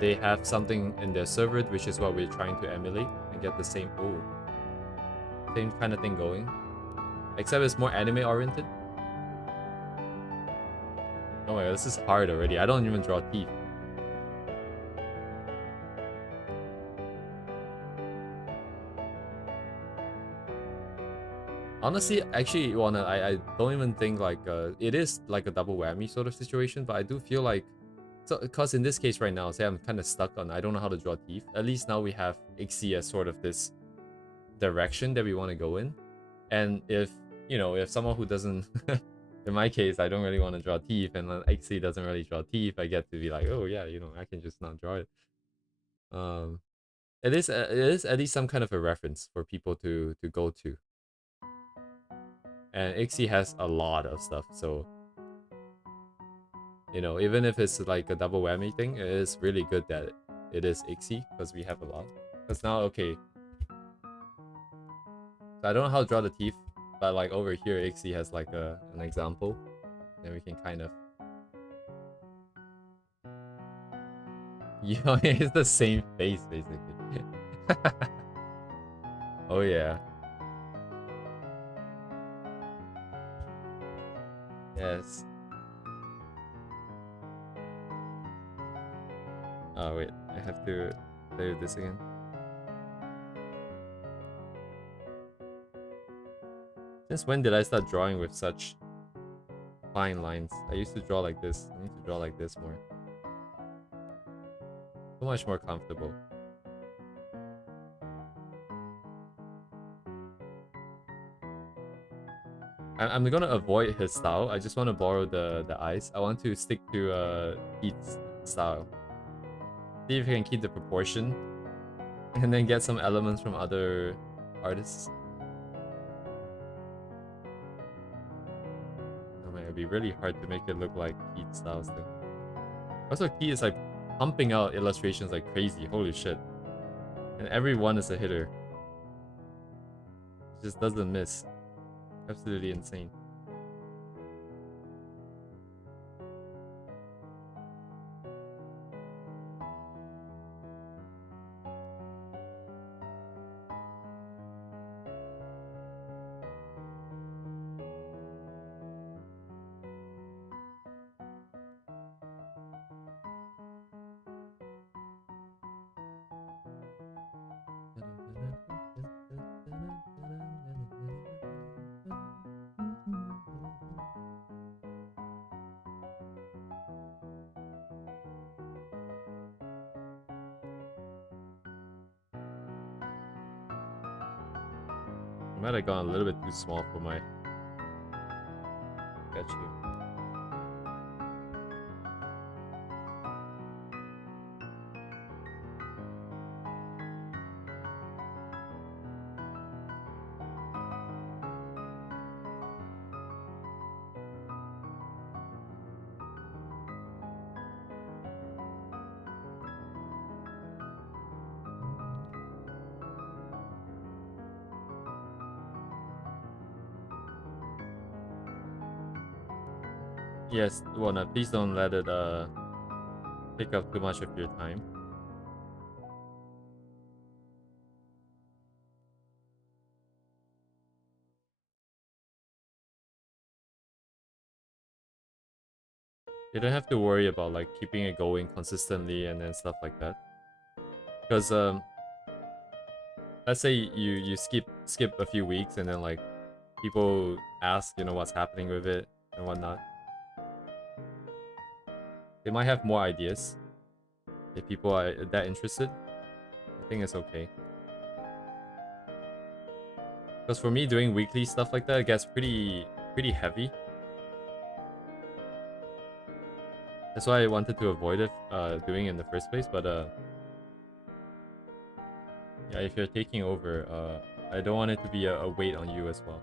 they have something in their server, which is what we're trying to emulate and get the same same kind of thing going. Except it's more anime oriented. Oh my god, this is hard already. I don't even draw teeth. Honestly, actually, wanna I don't even think like it is like a double whammy sort of situation, but I do feel like so because in this case right now, say I'm kind of stuck on I don't know how to draw teeth. At least now we have Ixie as sort of this direction that we want to go in, and if you know if someone who doesn't, in my case, I don't really want to draw teeth, and Ixie doesn't really draw teeth, I get to be like, oh yeah, you know, I can just not draw it. Um, it is at least some kind of a reference for people to go to. And Ixie has a lot of stuff, so you know, even if it's like a double whammy thing, it is really good that it is Ixie because we have a lot. Because now, okay, so I don't know how to draw the teeth, but like over here, Ixie has like an example, and we can kind of. You know, it's the same face basically. Oh yeah. Yes. Oh wait, I have to play with this again. Since when did I start drawing with such fine lines? I used to draw like this. I need to draw like this more. So much more comfortable. I'm gonna avoid his style. I just want to borrow the eyes. I want to stick to Pete's style. See if we can keep the proportion, and then get some elements from other artists. Oh man, it'd be really hard to make it look like Pete's styles though. Also, Pete is like pumping out illustrations like crazy. Holy shit! And every one is a hitter. It just doesn't miss. Absolutely insane. I might have gone a little bit too small for my sketch here. Yes, Wanna, please don't let it take up too much of your time. You don't have to worry about like keeping it going consistently and then stuff like that. Because let's say you skip a few weeks and then like people ask, you know, what's happening with it and whatnot. They might have more ideas if people are that interested. I think it's okay. Because for me, doing weekly stuff like that, it gets pretty heavy. That's why I wanted to avoid it doing it in the first place. But yeah, if you're taking over, I don't want it to be a weight on you as well.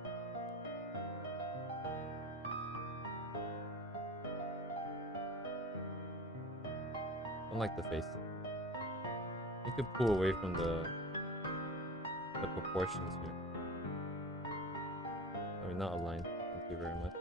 Don't like the face. Need to pull away from the proportions here. I mean, not aligned. Thank you very much.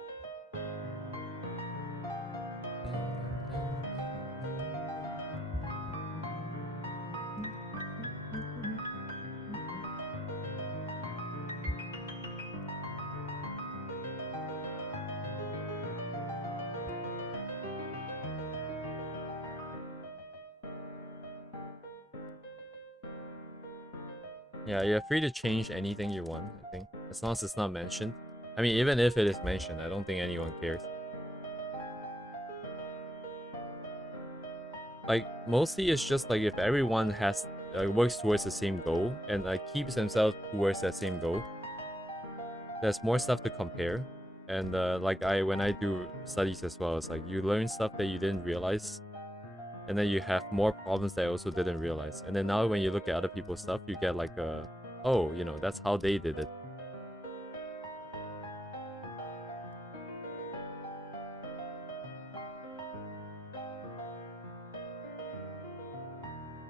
Yeah, you're free to change anything you want, I think. as long as it's not mentioned. I mean, even if it is mentioned, I don't think anyone cares. Like, mostly it's just like if everyone has works towards the same goal and keeps themselves towards that same goal, there's more stuff to compare. And like when I do studies as well, it's like you learn stuff that you didn't realize, and then you have more problems that I also didn't realize. And then now when you look at other people's stuff, you get like oh, you know, that's how they did it.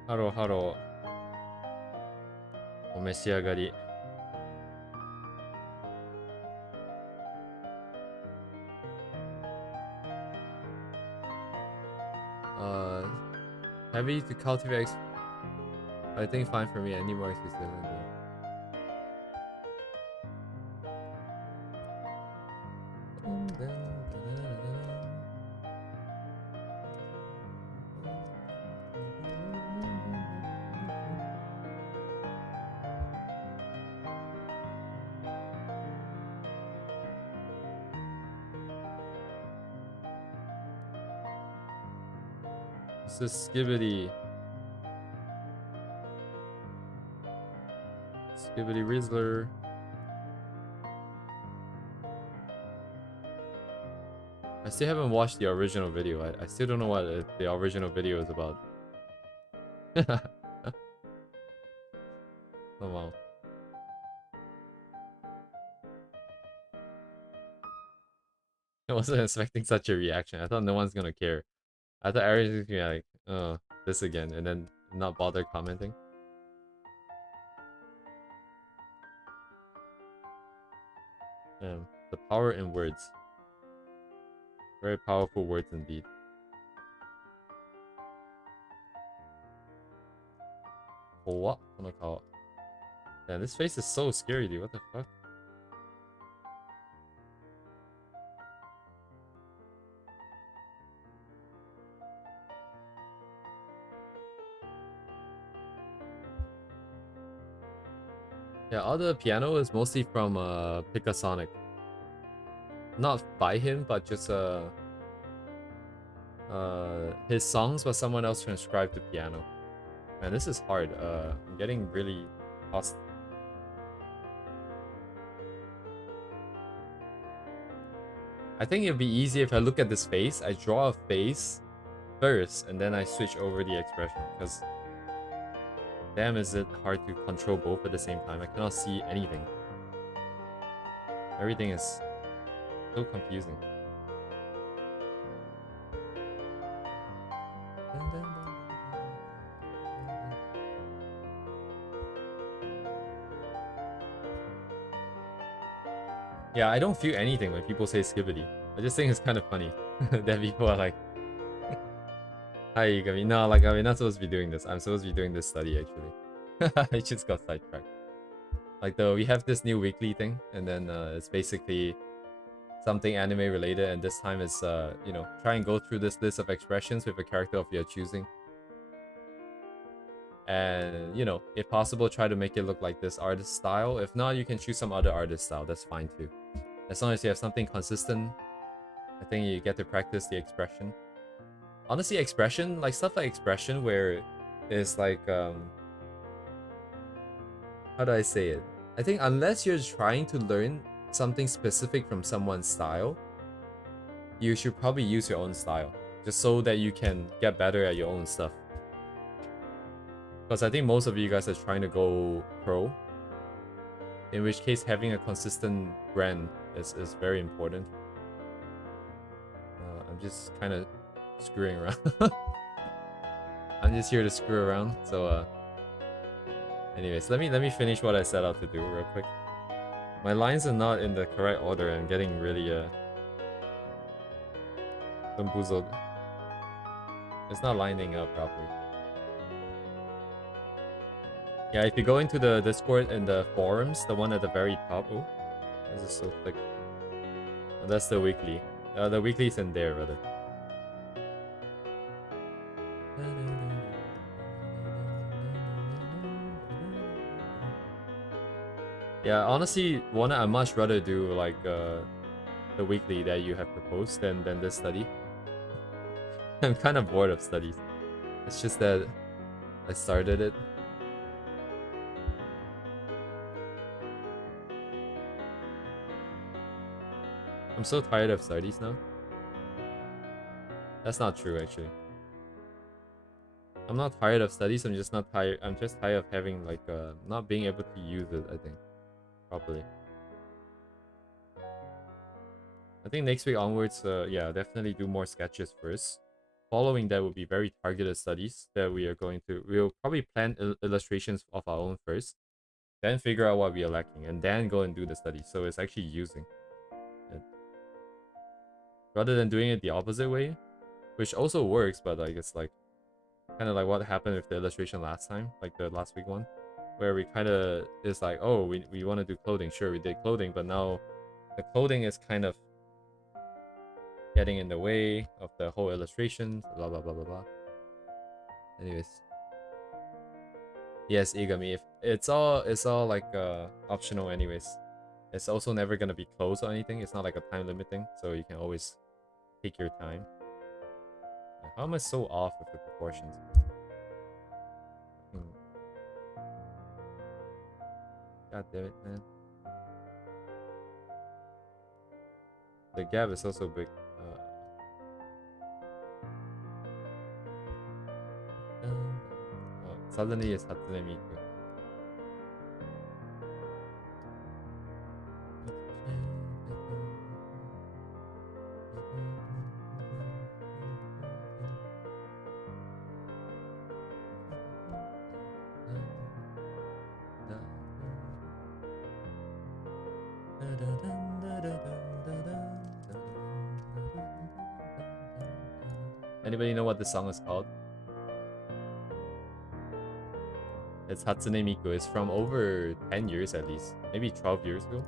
Haro haro. お召し上がり。Heavy to cultivate. I think fine for me. I need more experience. This is Skibidi. Skibidi Rizzler. I still haven't watched the original video. I still don't know what the original video is about. Oh wow. I wasn't expecting such a reaction. I thought no one's gonna care. I thought everyone's gonna be like, oh, this again, and then not bother commenting. The power in words. Very powerful words indeed. Oh, what? Man, this face is so scary, dude. What the fuck? Yeah, all the piano is mostly from Picasonic. Not by him, but just his songs, but someone else transcribed the piano. Man, this is hard. I'm getting really lost. I think it'd be easy if I look at this face, I draw a face first, and then I switch over the expression, because damn is it hard to control both at the same time. I cannot see anything. Everything is so confusing. Yeah, I don't feel anything when people say Skibidi. I just think it's kind of funny that people are like, hi, Yugami. No, like, we're not supposed to be doing this. I'm supposed to be doing this study, actually. I just got sidetracked. Like, we have this new weekly thing, and then it's basically something anime related, and this time it's, you know, try and go through this list of expressions with a character of your choosing. And, you know, if possible, try to make it look like this artist style. If not, you can choose some other artist style. That's fine too. As long as you have something consistent, I think you get to practice the expression. Honestly, expression, like stuff like expression where it's like, how do I say it? I think unless you're trying to learn something specific from someone's style, you should probably use your own style. Just so that you can get better at your own stuff. Because I think most of you guys are trying to go pro. In which case, having a consistent brand is very important. I'm just kind of screwing around. I'm just here to screw around. So, anyways, let me finish what I set out to do real quick. My lines are not in the correct order. I'm getting really bamboozled. It's not lining up properly. Yeah, if you go into the Discord and the forums, the one at the very top. Oh, this is so thick. Oh, that's the weekly. The weekly's in there, rather. Yeah, honestly, one I'd much rather do like the weekly that you have proposed than this study. I'm kind of bored of studies. It's just that I started it. I'm so tired of studies now. That's not true, actually. I'm not tired of studies. I'm just not tired. I'm just tired of having like not being able to use it. I think properly. I think next week onwards, yeah, definitely do more sketches first. Following that would be very targeted studies that we are going to. We'll probably plan illustrations of our own first, then figure out what we are lacking, and then go and do the study. So it's actually using it rather than doing it the opposite way, which also works, but like it's like kind of like what happened with the illustration last time, like the last week one, where we kind of is like, oh, we want to do clothing. Sure, we did clothing, but now the clothing is kind of getting in the way of the whole illustration. Blah blah blah blah blah. Anyways, yes, Igami. If it's all like optional. Anyways, it's also never gonna be closed or anything. It's not like a time limit thing, so you can always take your time. How am I so off with the proportions? God damn it, man. The gap is also big. Oh, suddenly it's Hatsune Miku. Anybody know what this song is called? It's Hatsune Miku. It's from over 10 years at least. Maybe 12 years ago.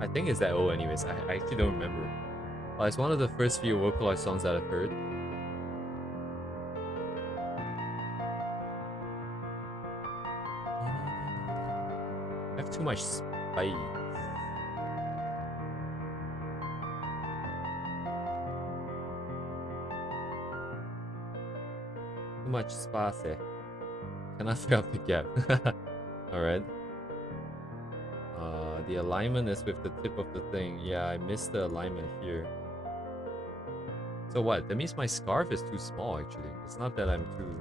I think it's that old anyways. I actually don't remember. It's one of the first few vocalized songs that I've heard. I have too much spice. Too much space. Cannot fill up the gap. Alright. The alignment is with the tip of the thing. Yeah, I missed the alignment here. So what? That means my scarf is too small actually. It's not that I'm too...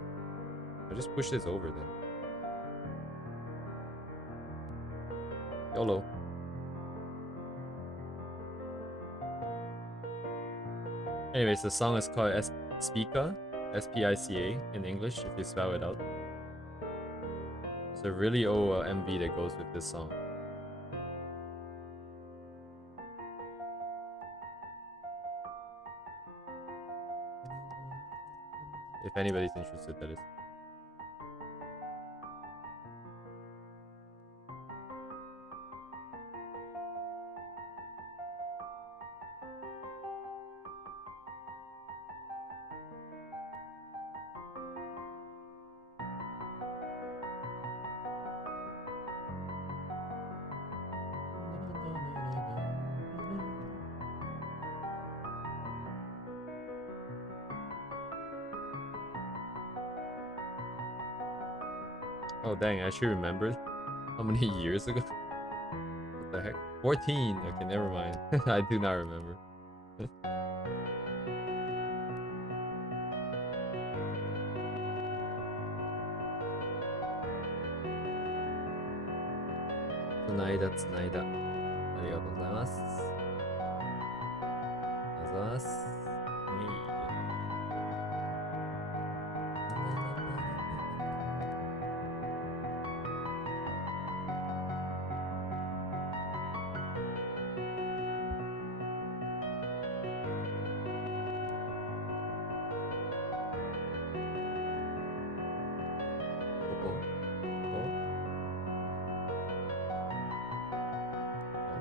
I'll just push this over then. YOLO. Anyways, the song is called Spica. S-P-I-C-A in English if you spell it out. It's a really old MV that goes with this song. If anybody's interested, that is. Oh dang, I actually remembered. How many years ago? What the heck? 14! Okay, never mind. I do not remember. Tsunaida, tsunaida. Arigatou gozaimasu. Gozaimasu.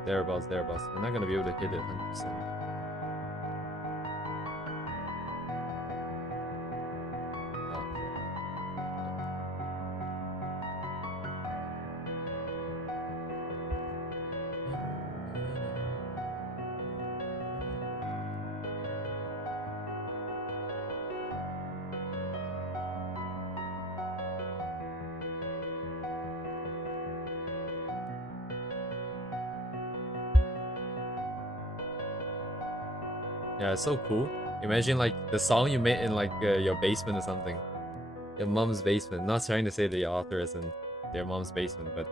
Thereabouts, thereabouts. We're not gonna be able to hit it 100%. Yeah, it's so cool. Imagine like the song you made in like your basement or something. Your mom's basement. Not trying to say the author is in their mom's basement, but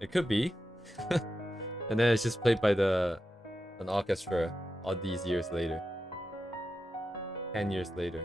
it could be. And then it's just played by an orchestra all these years later. 10 years later.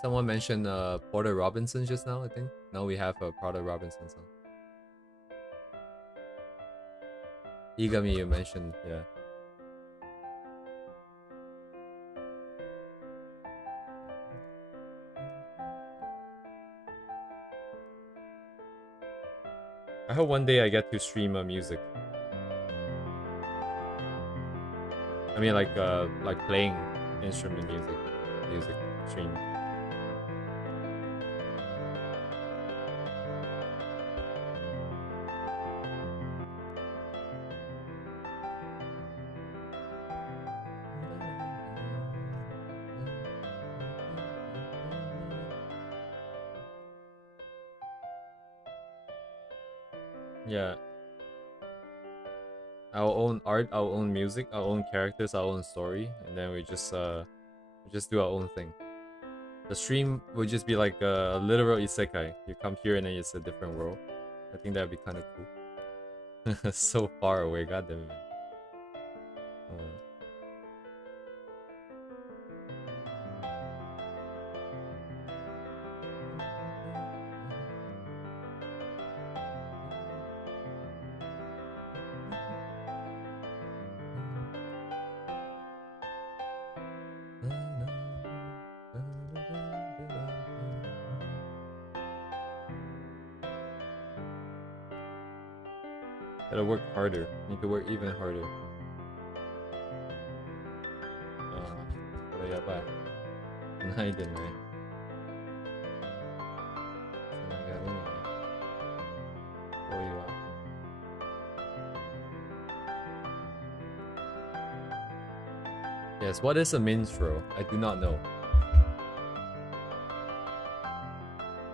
Someone mentioned Porter Robinson just now, I think. Now we have a Porter Robinson song. Igami you mentioned, yeah. I hope one day I get to stream music. I mean like playing instrument music stream. Yeah. Our own art, our own music, our own characters, our own story, and then we just do our own thing. The stream would just be like a literal isekai. You come here and then it's a different world. I think that'd be kind of cool. So far away, goddamn it. Gotta work harder. Need to work even harder. これやばい。ないでね。つながるね。これは。Yes, what is a minstrel? I do not know.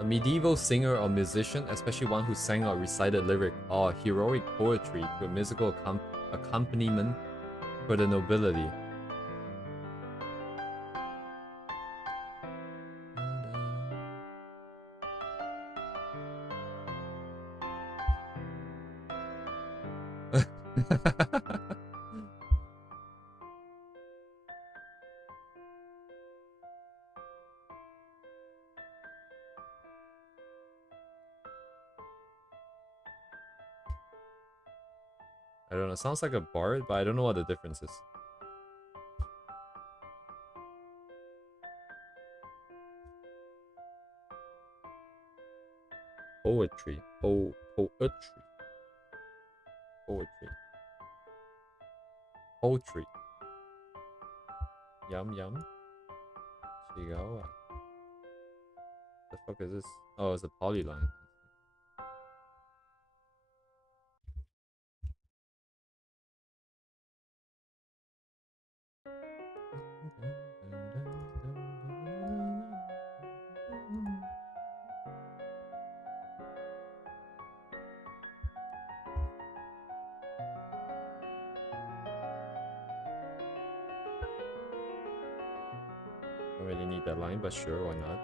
A medieval singer or musician, especially one who sang or recited lyric or heroic poetry to a musical accompaniment for the nobility. I don't know, sounds like a bard, but I don't know what the difference is. Poetry. Poetry. Poetry. Poultry. Yum yum. Chihuahua. The fuck is this? Oh, it's a polyline. Don't really need that line, but sure, why not?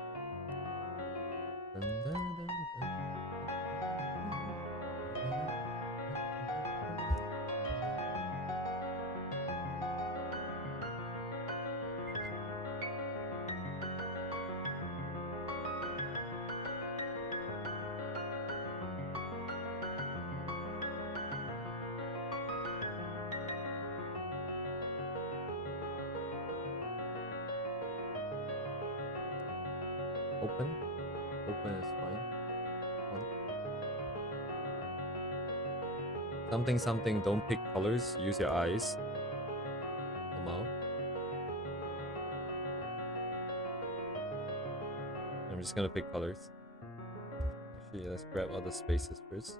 Open. Open is fine. Something something, don't pick colors, use your eyes. Come out. I'm just gonna pick colors. Actually, let's grab all the spaces first.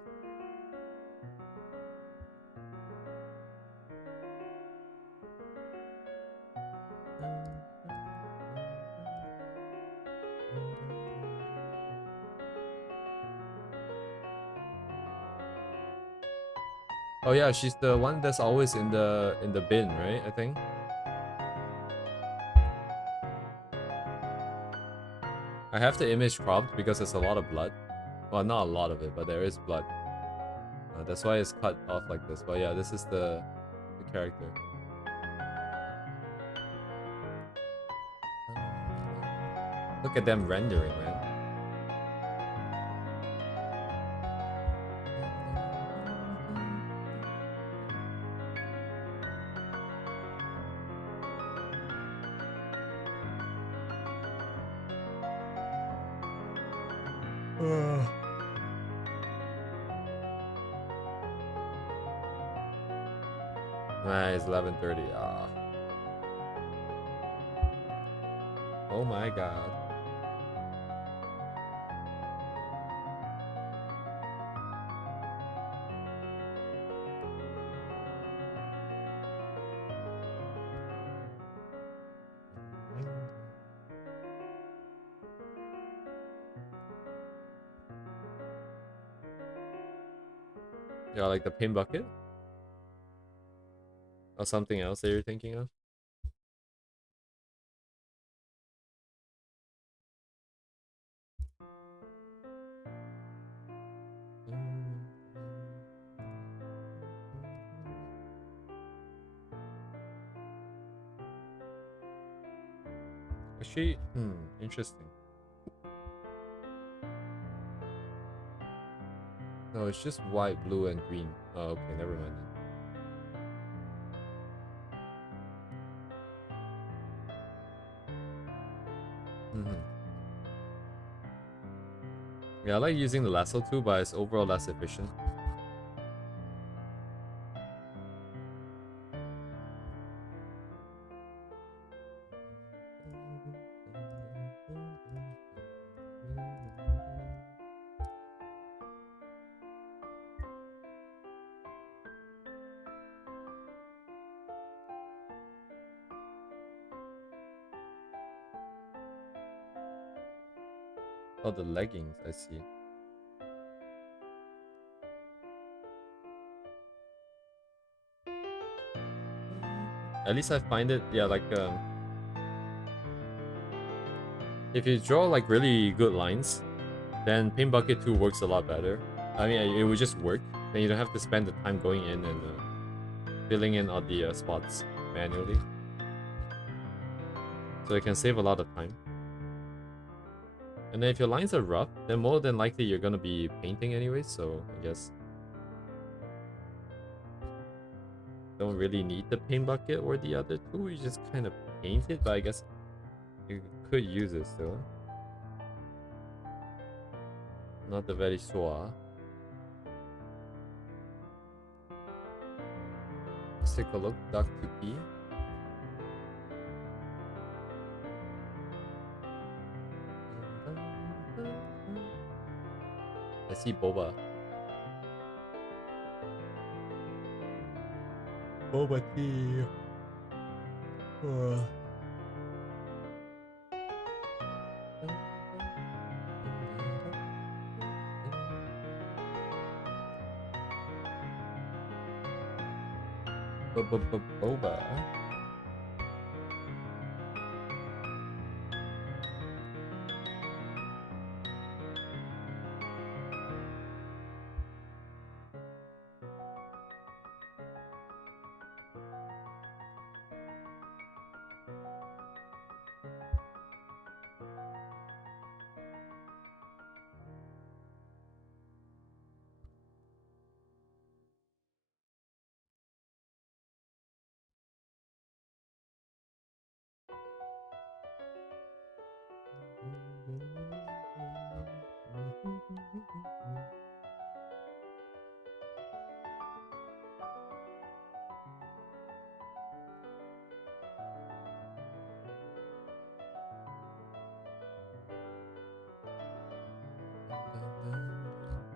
Oh yeah, she's the one that's always in the bin, right? I think. I have the image cropped because there's a lot of blood. Well, not a lot of it, but there is blood. That's why it's cut off like this. But yeah, this is the character. Look at them rendering, man. It's 11:30. Ah. Oh my god. Yeah, like the pin bucket? Or something else that you're thinking of? Actually, interesting. No, it's just white, blue, and green. Oh, okay, never mind then. Yeah, I like using the lasso too, but it's overall less efficient. Oh, the leggings, I see. At least I find it, yeah, like, if you draw, like, really good lines, then Paint Bucket 2 works a lot better. I mean, it would just work. Then you don't have to spend the time going in and filling in all the spots manually. So it can save a lot of time. And then if your lines are rough, then more than likely you're gonna be painting anyway, so I guess don't really need the paint bucket or the other two, you just kind of paint it, but I guess you could use it still. Not the very sure. Let's take a look. Duck to P. I see Boba. Boba tea. Boba.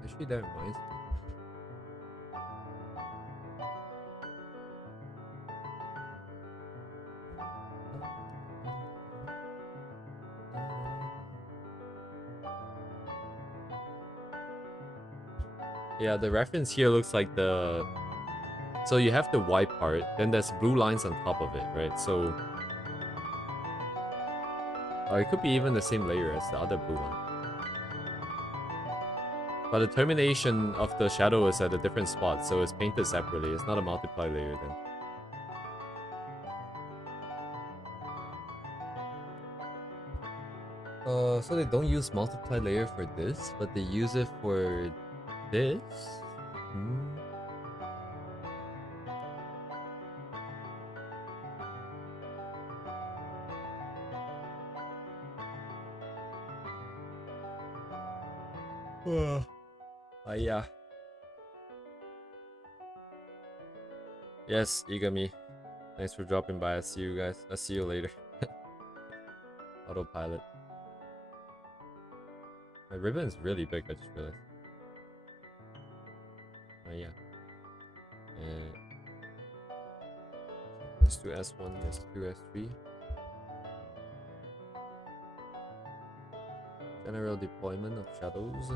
Actually, that reminds me. Yeah, the reference here looks like the... So you have the white part, then there's blue lines on top of it, right? So... Or it could be even the same layer as the other blue one. But the termination of the shadow is at a different spot, so it's painted separately. It's not a multiply layer then. So they don't use multiply layer for this, but they use it for this? Yeah. Yes, Igami. Thanks for dropping by. I'll see you guys. I'll see you later. Autopilot. My ribbon is really big, I just realized. Yeah. Let's do S1, S2, S3. General deployment of shadows.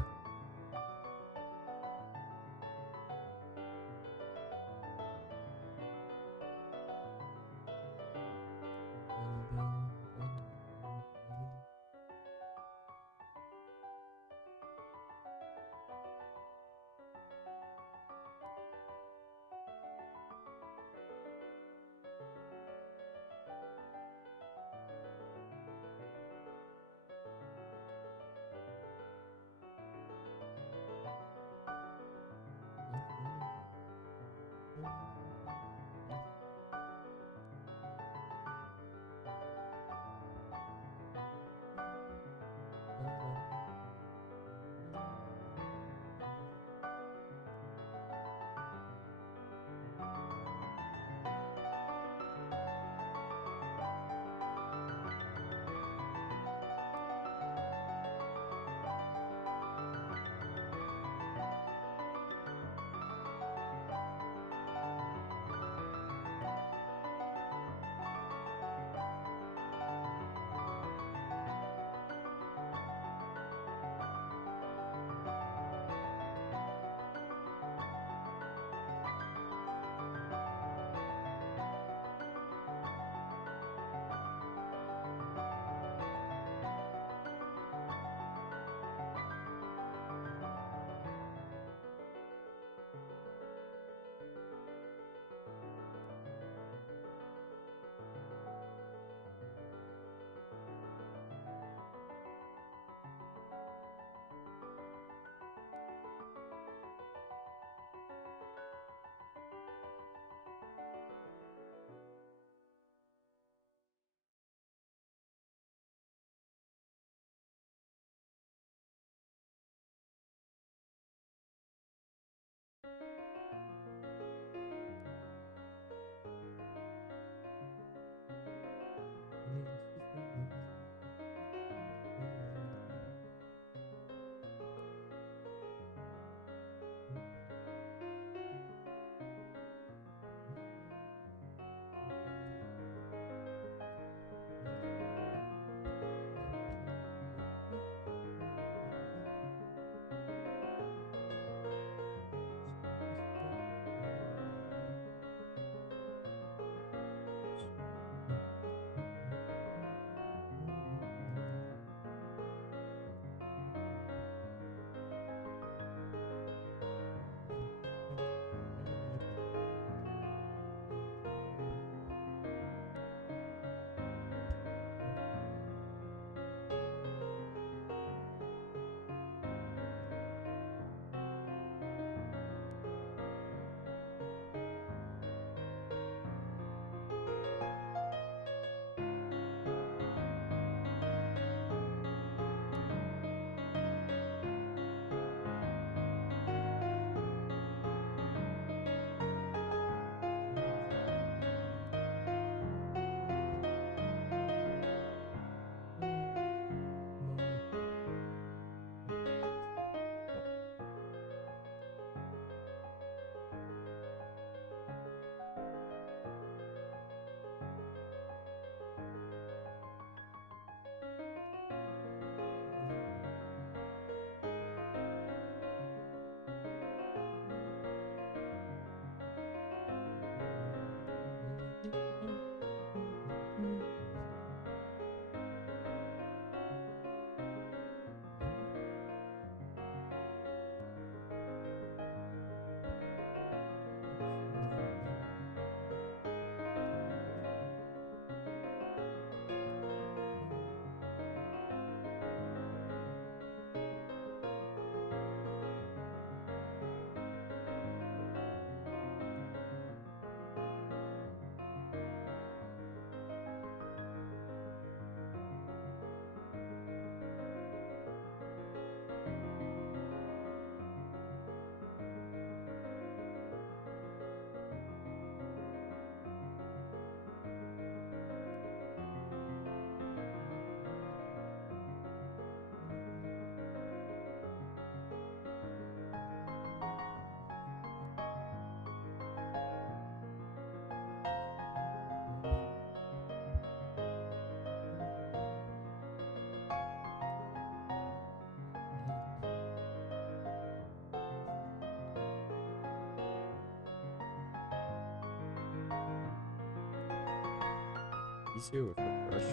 easier with a brush.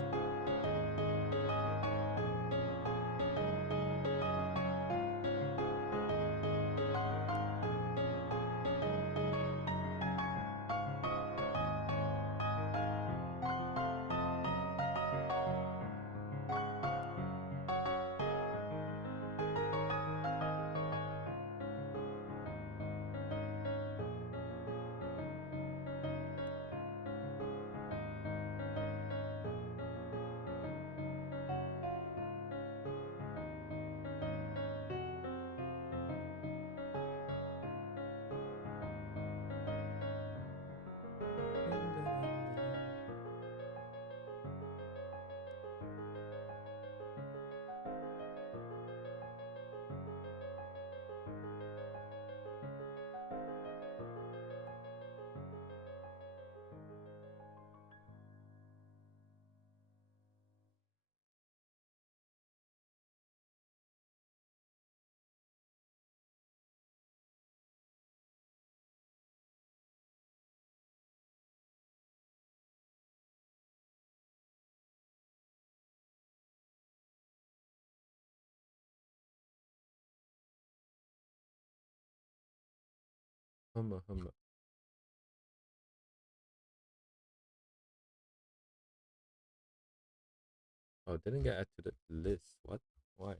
Humma, humma. Oh, didn't get added to the list. What? Why?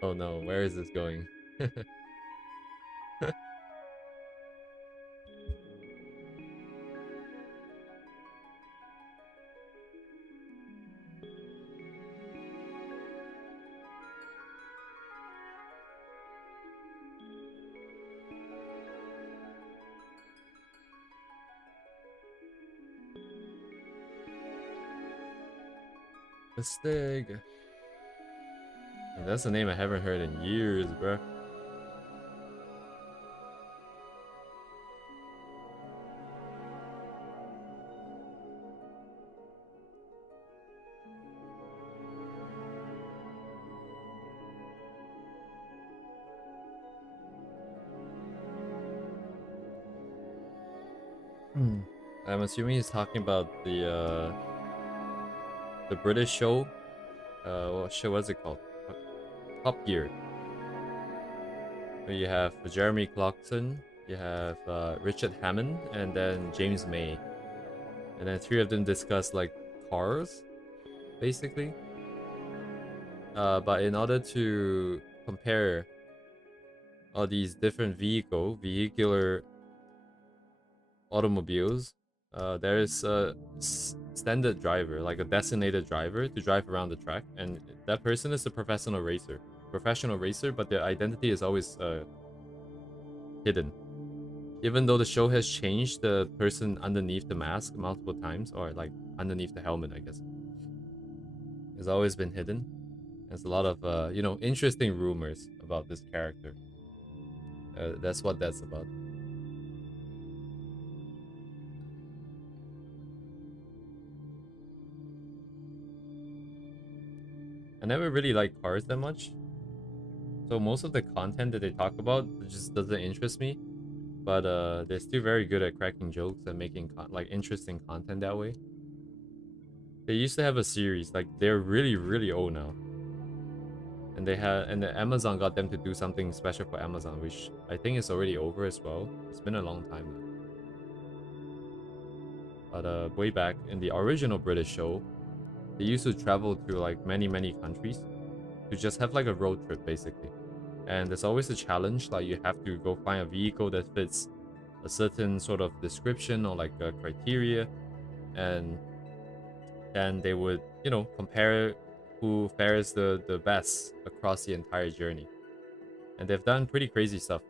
Oh no, where is this going? The Stig. And that's a name I haven't heard in years, bruh. I'm assuming he's talking about the British show. What show was it called? Top Gear. Where you have Jeremy Clarkson, you have Richard Hammond, and then James May. And then three of them discuss like cars, basically. But in order to compare all these different vehicular automobiles, there is a standard driver, like a designated driver to drive around the track, and that person is a professional racer. But their identity is always hidden. Even though the show has changed the person underneath the mask multiple times, or like underneath the helmet, I guess, has always been hidden. There's a lot of you know, interesting rumors about this character. That's what that's about. I never really liked cars that much, so most of the content that they talk about just doesn't interest me. But they're still very good at cracking jokes and making like interesting content that way. They used to have a series, like they're really old now, and the Amazon got them to do something special for Amazon, which I think is already over as well. It's been a long time now. But way back in the original British show, they used to travel to like many countries to just have like a road trip basically. And there's always a challenge, like you have to go find a vehicle that fits a certain sort of description or like a criteria, and then they would, you know, compare who fares the best across the entire journey. And they've done pretty crazy stuff.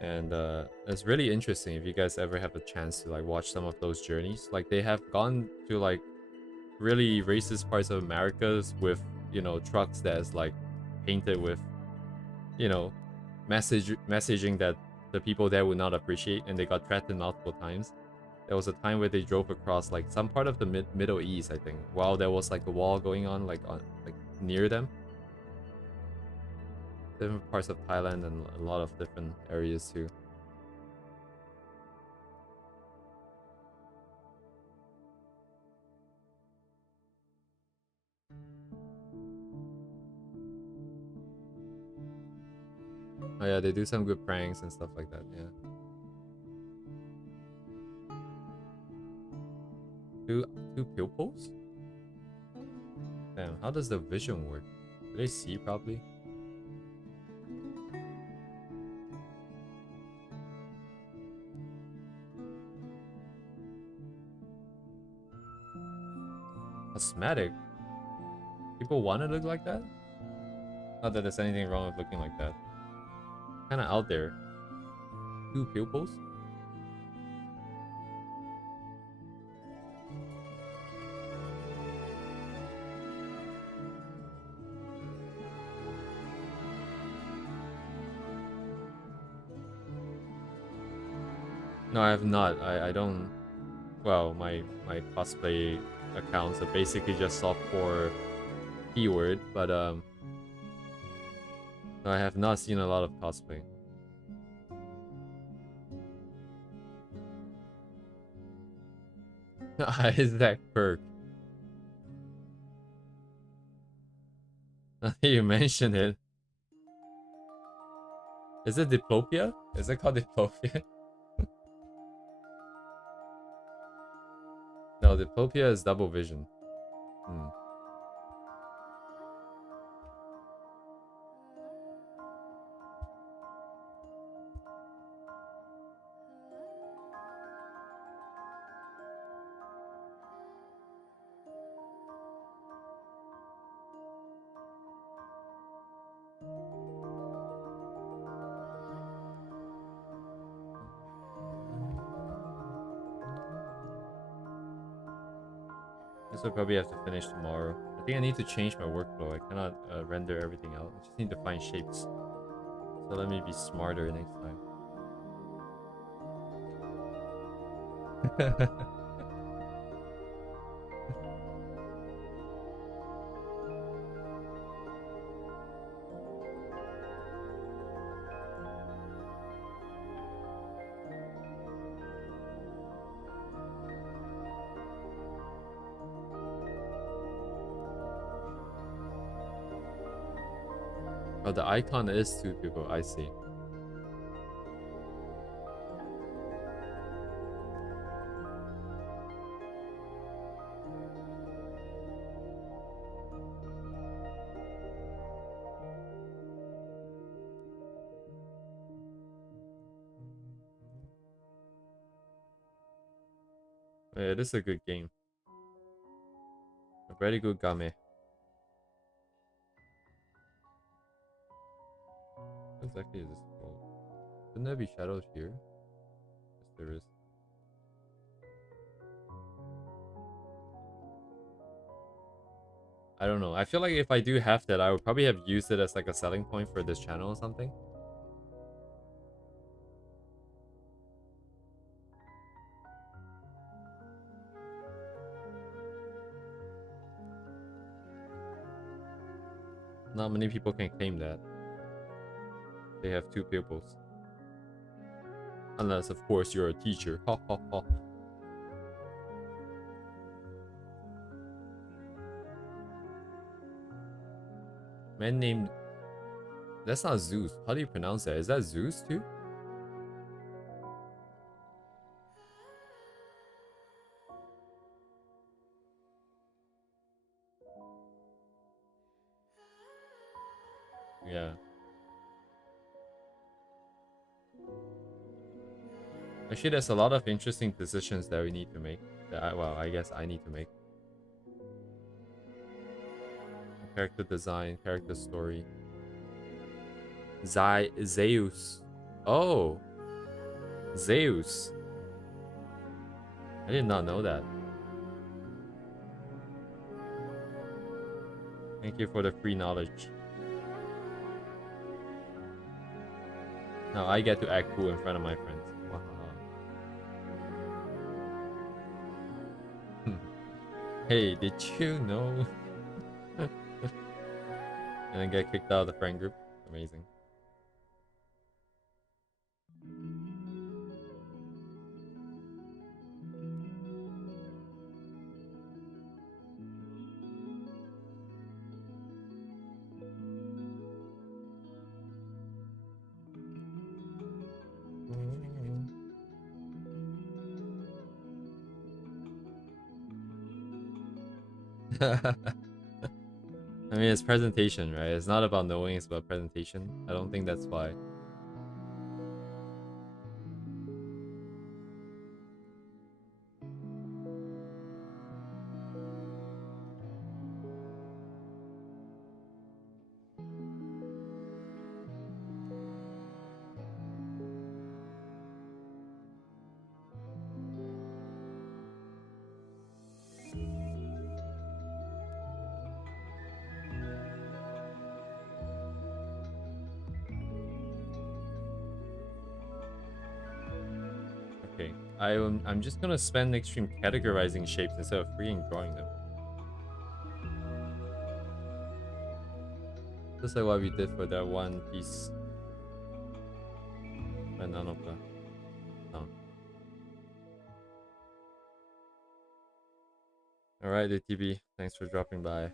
And it's really interesting if you guys ever have a chance to like watch some of those journeys. Like they have gone to like really racist parts of Americas with, you know, trucks that's like painted with, you know, messaging that the people there would not appreciate, and they got threatened multiple times. There was a time where they drove across like some part of the Middle East, I think, while there was like a war going on like near them. Different parts of Thailand and a lot of different areas too. Oh yeah, they do some good pranks and stuff like that, yeah. Two pupils? Damn, how does the vision work? Do they see properly? Cosmetic? People want to look like that? Not that there's anything wrong with looking like that. Kinda out there. Two pupils? No, I have not. I don't. Well, my cosplay accounts are basically just softcore keyword, but no, I have not seen a lot of cosplay. Isaac Perk. You mentioned it. Is it Diplopia? Is it called Diplopia? No, Diplopia is double vision. Hmm. This will probably have to finish tomorrow. I think I need to change my workflow. I cannot render everything out. I just need to find shapes. So let me be smarter next time. Oh, the icon is two people. I see. Yeah, this is a good game. A very good game. What exactly is this called? Shouldn't there be shadows here? Yes, there is. I don't know. I feel like if I do have that, I would probably have used it as like a selling point for this channel or something. Not many people can claim that. They have two pupils. Unless, of course, you're a teacher. Ha ha ha. Man named... That's not Zeus. How do you pronounce that? Is that Zeus too? Yeah. Actually, there's a lot of interesting decisions that we need to make. Well, I guess I need to make. Character design, character story. Zeus. Oh! Zeus. I did not know that. Thank you for the free knowledge. Now I get to act cool in front of my friends. Wow. Hey, did you know? And then get kicked out of the friend group. Amazing. I mean, it's presentation, right? It's not about knowing, it's about presentation. I don't think that's why. Okay, I'm just gonna spend next stream categorizing shapes instead of freaking drawing them. Just like what we did for that one piece. Banana. No. Alright, DTB, thanks for dropping by.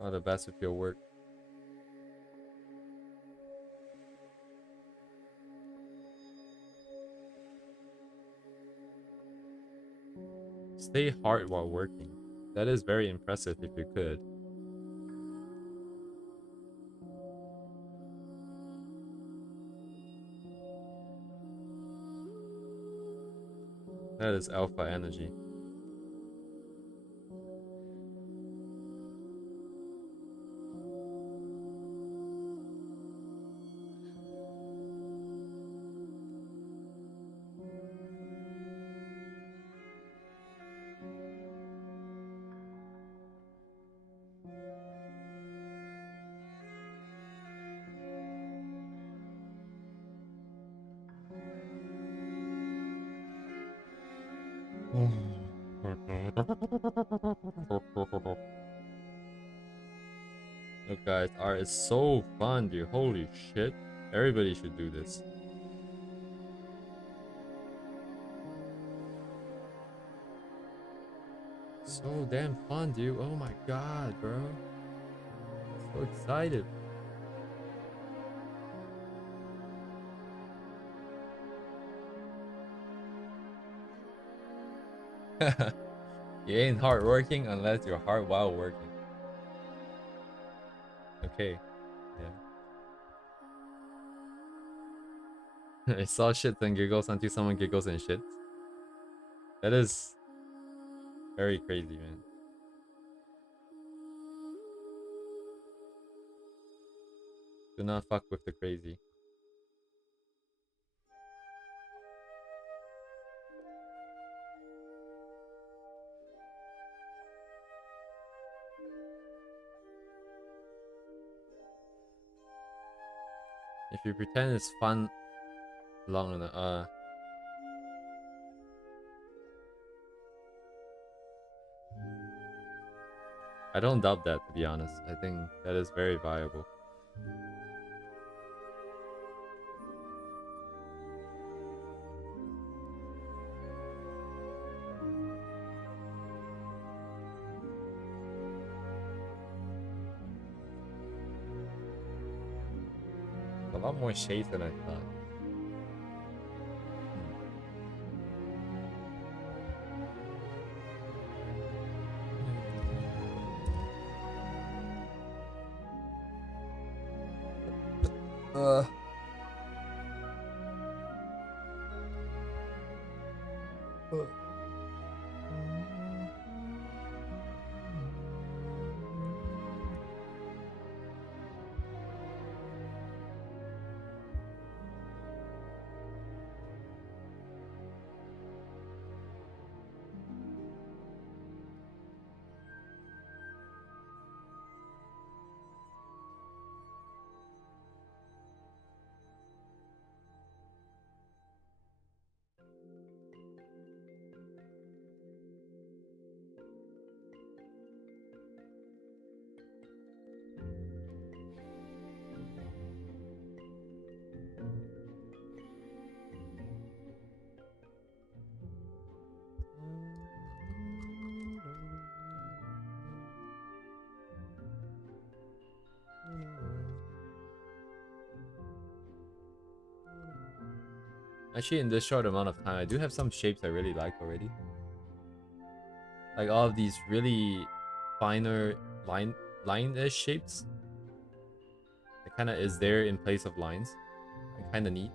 All the best with your work. Stay hard while working. That is very impressive if you could. That is alpha energy. Look guys, art is so fun, dude. Holy shit. Everybody should do this. So damn fun, dude. Oh my god, bro. So excited. You ain't hardworking unless you're hard while working. Okay. Yeah. I saw shits and giggles until someone giggles and shits. That is very crazy, man. Do not fuck with the crazy. If you pretend it's fun long enough, I don't doubt that, to be honest. I think that is very viable. A lot more shades than I thought. Actually, in this short amount of time, I do have some shapes I really like already. Like all of these really finer line-ish shapes. It kind of is there in place of lines. And kind of neat.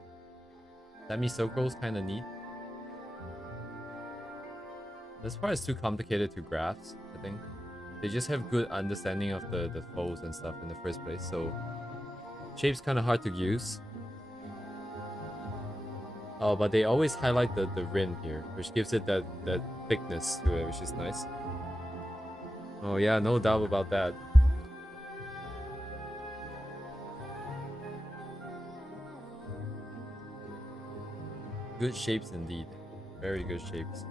Semicircles kind of neat. This part is too complicated to grasp, I think. They just have good understanding of the foes and stuff in the first place, so shape's kind of hard to use. Oh, but they always highlight the rim here, which gives it that thickness to it, which is nice. Oh yeah, no doubt about that. Good shapes indeed. Very good shapes.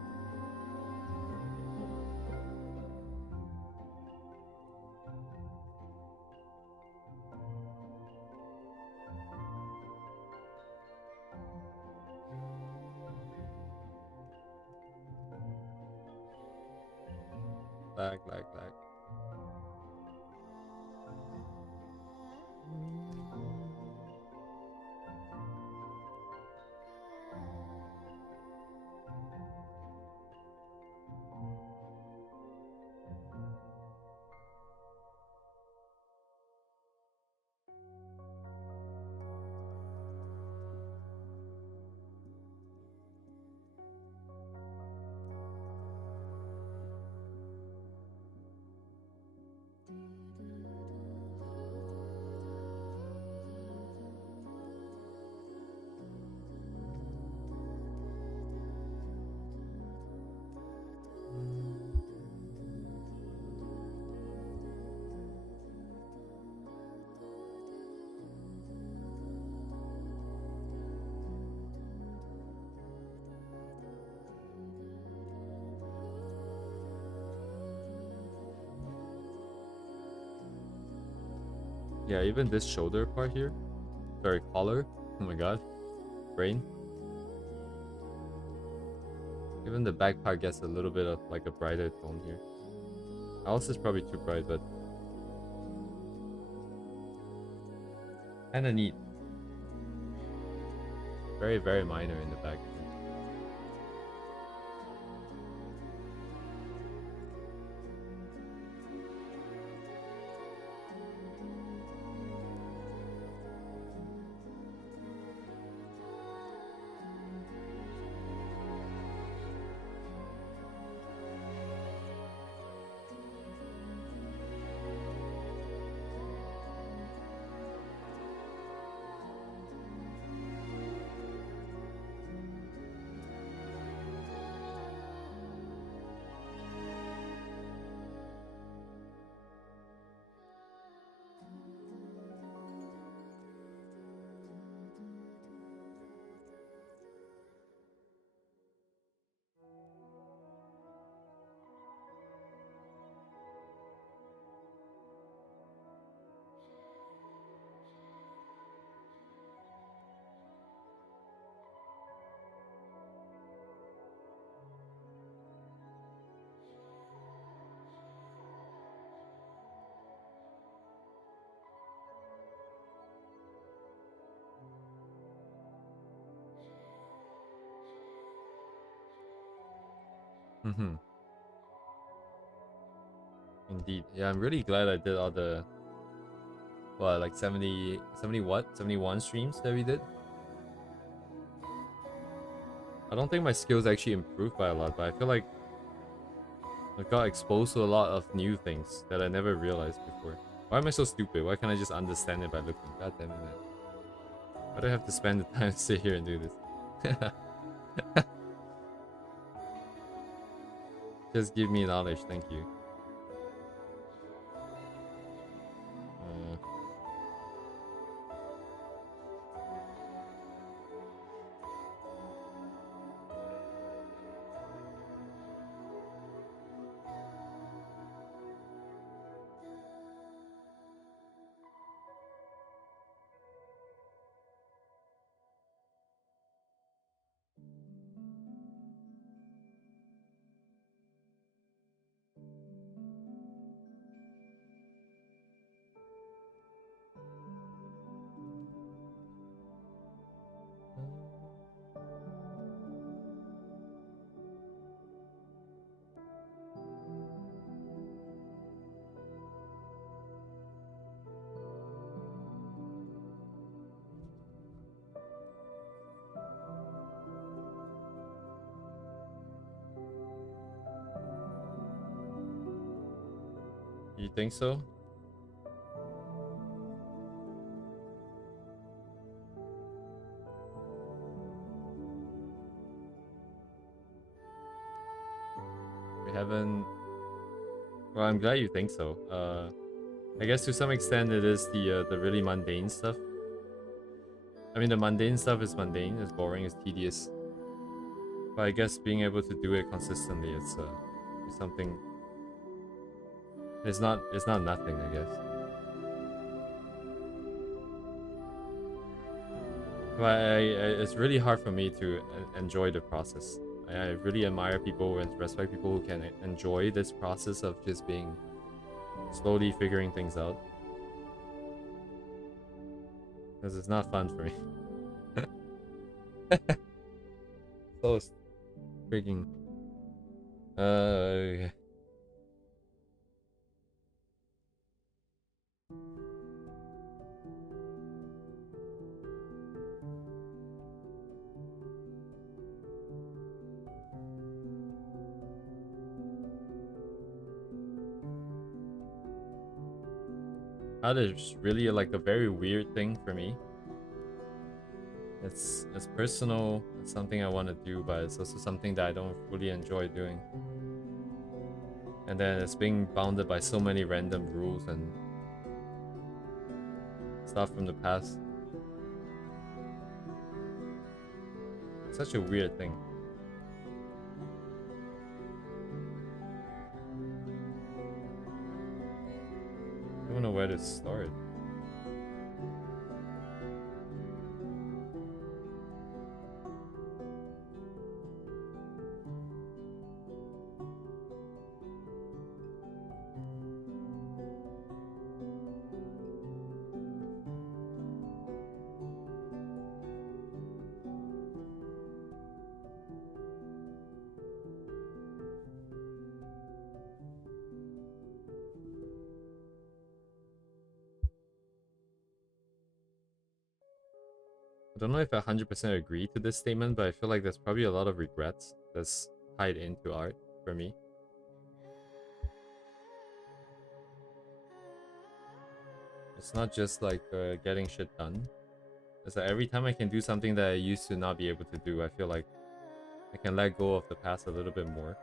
Lag. Yeah, even this shoulder part here, very collar. Oh my god, brain. Even the back part gets a little bit of like a brighter tone here. Alice is probably too bright, but kinda neat. Very, very minor in the back. Mm-hmm. Indeed. Yeah, I'm really glad I did all the, what, like 70 what? 71 streams that we did? I don't think my skills actually improved by a lot, but I feel like I got exposed to a lot of new things that I never realized before. Why am I so stupid? Why can't I just understand it by looking? God damn it, man. Why do I have to spend the time to sit here and do this? Just give me knowledge, thank you. You think so? We haven't... Well, I'm glad you think so. I guess to some extent it is the really mundane stuff. I mean, the mundane stuff is mundane, it's boring, it's tedious. But I guess being able to do it consistently, it's something... It's not nothing, I guess. But it's really hard for me to enjoy the process. I really admire people and respect people who can enjoy this process of just being slowly figuring things out. Because it's not fun for me. So freaking... Okay. That is really like a very weird thing for me. It's personal, it's something I want to do, but it's also something that I don't fully enjoy doing. And then it's being bounded by so many random rules and stuff from the past. It's such a weird thing. I don't know where to start. I don't know if I 100% agree to this statement, but I feel like there's probably a lot of regrets that's tied into art for me. It's not just like getting shit done. It's like every time I can do something that I used to not be able to do, I feel like I can let go of the past a little bit more.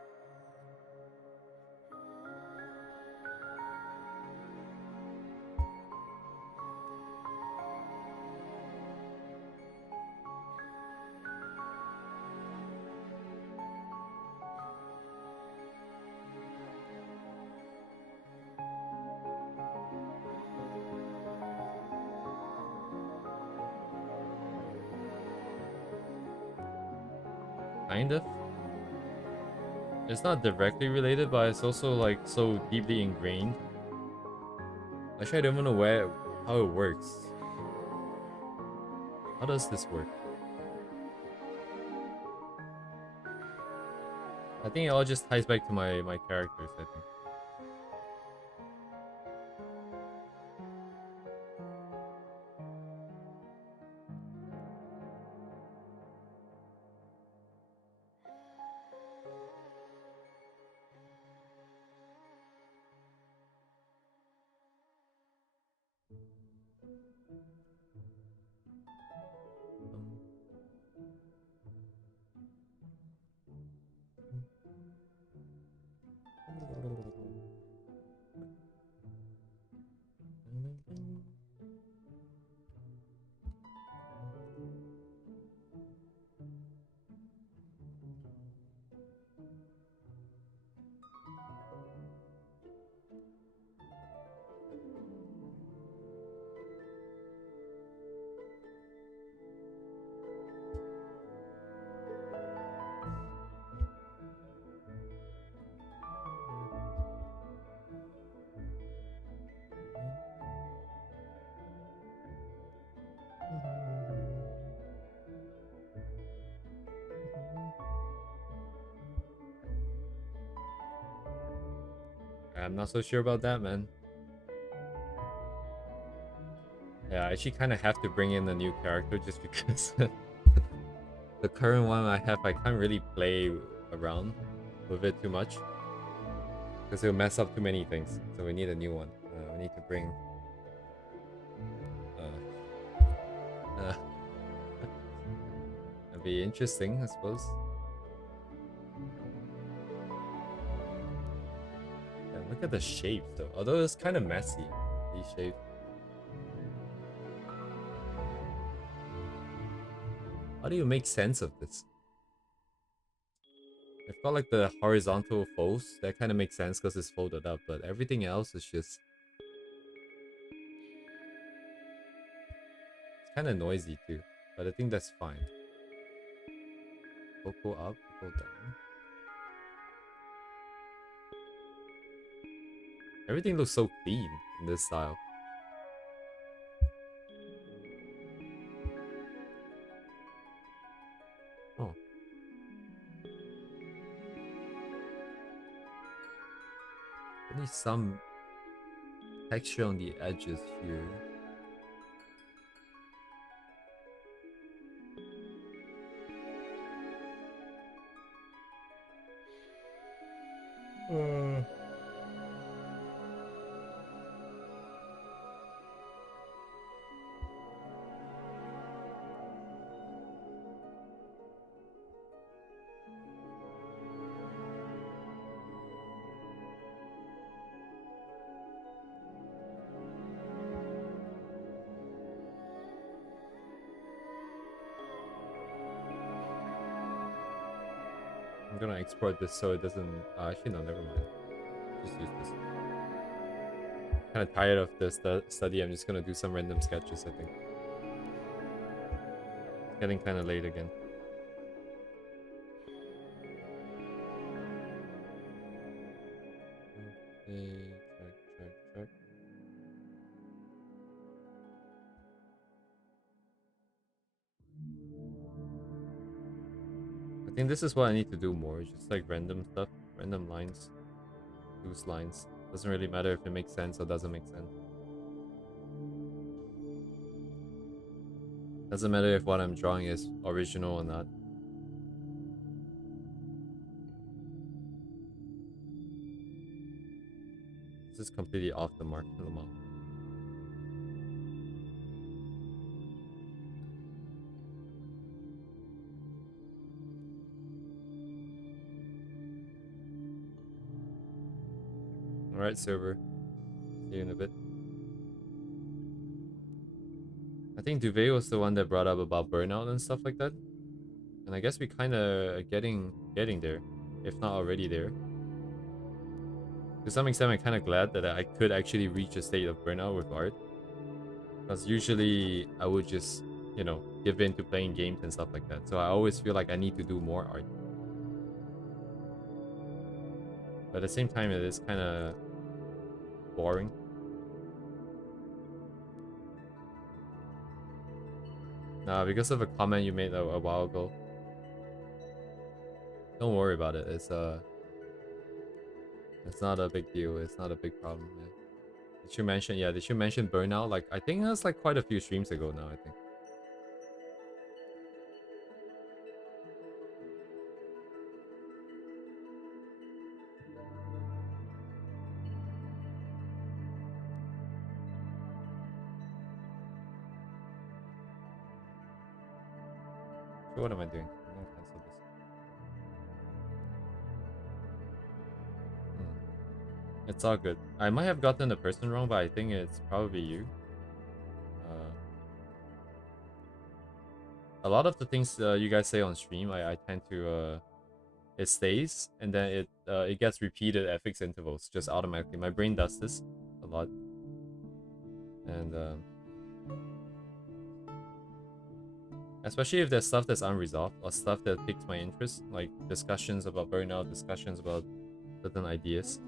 Kind of. It's not directly related, but it's also like so deeply ingrained. Actually, I don't even know how it works. How does this work? I think it all just ties back to my characters, I think. I'm not so sure about that, man. Yeah, I actually kind of have to bring in a new character just because the current one I have, I can't really play around with it too much because it'll mess up too many things. So we need a new one. We need to bring. That'd be interesting, I suppose. Yeah, look at the shapes, though. Although it's kind of messy, these shapes. How do you make sense of this? I've got like the horizontal folds. That kind of makes sense because it's folded up, but everything else is just... It's kind of noisy too, but I think that's fine. Go up, go down. Everything looks so clean in this style. Oh. I need some texture on the edges here. I'm gonna export this so it doesn't... actually, no, never mind. Just use this. Kind of tired of this study. I'm just gonna do some random sketches, I think. It's getting kind of late again. Okay, check. I think this is what I need to do more. Just like random stuff, random lines, loose lines. Doesn't really matter if it makes sense or doesn't make sense. Doesn't matter if what I'm drawing is original or not. This is completely off the mark, Lamar. Alright, Silver. See you in a bit. I think Duvet was the one that brought up about burnout and stuff like that. And I guess we kind of are getting there, if not already there. To some extent, I'm kind of glad that I could actually reach a state of burnout with art. Because usually I would just, you know, give in to playing games and stuff like that. So I always feel like I need to do more art. But at the same time, it is kind of boring. Nah, because of a comment you made a while ago. Don't worry about it. It's not a big deal. It's not a big problem. Yeah. Did you mention? Yeah, did you mention burnout? Like, I think that's like quite a few streams ago now. I think. So what am I doing? I'm gonna cancel this. It's all good. I might have gotten the person wrong, but I think it's probably you. A lot of the things you guys say on stream, I tend to it stays and then it gets repeated at fixed intervals, just automatically. My brain does this a lot, and especially if there's stuff that's unresolved or stuff that piques my interest, like discussions about burnout, discussions about certain ideas.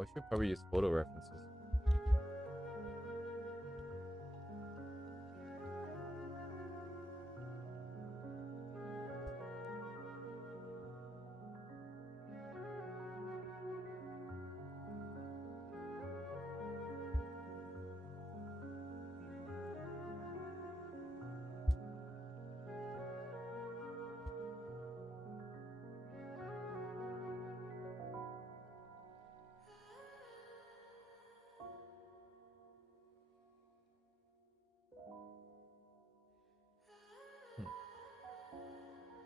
Oh, I should probably use photo references.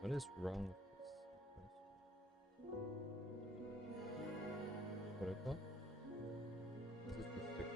What is wrong with this sequence? Protocol? This is the stick.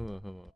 Humu humu.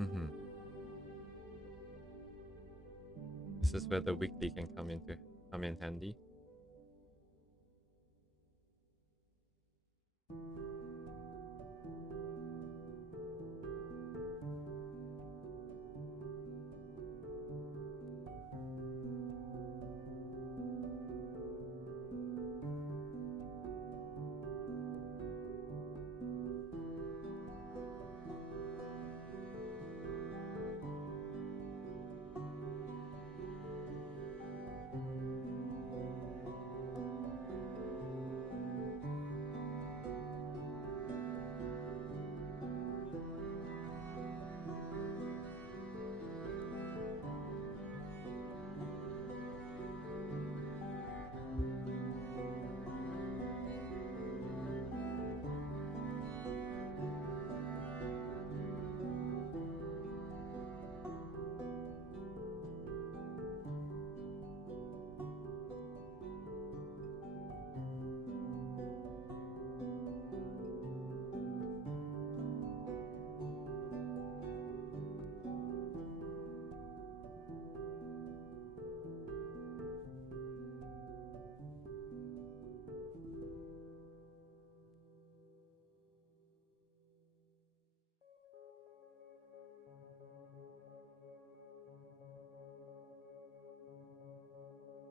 Mm-hmm. This is where the weekly can come in handy.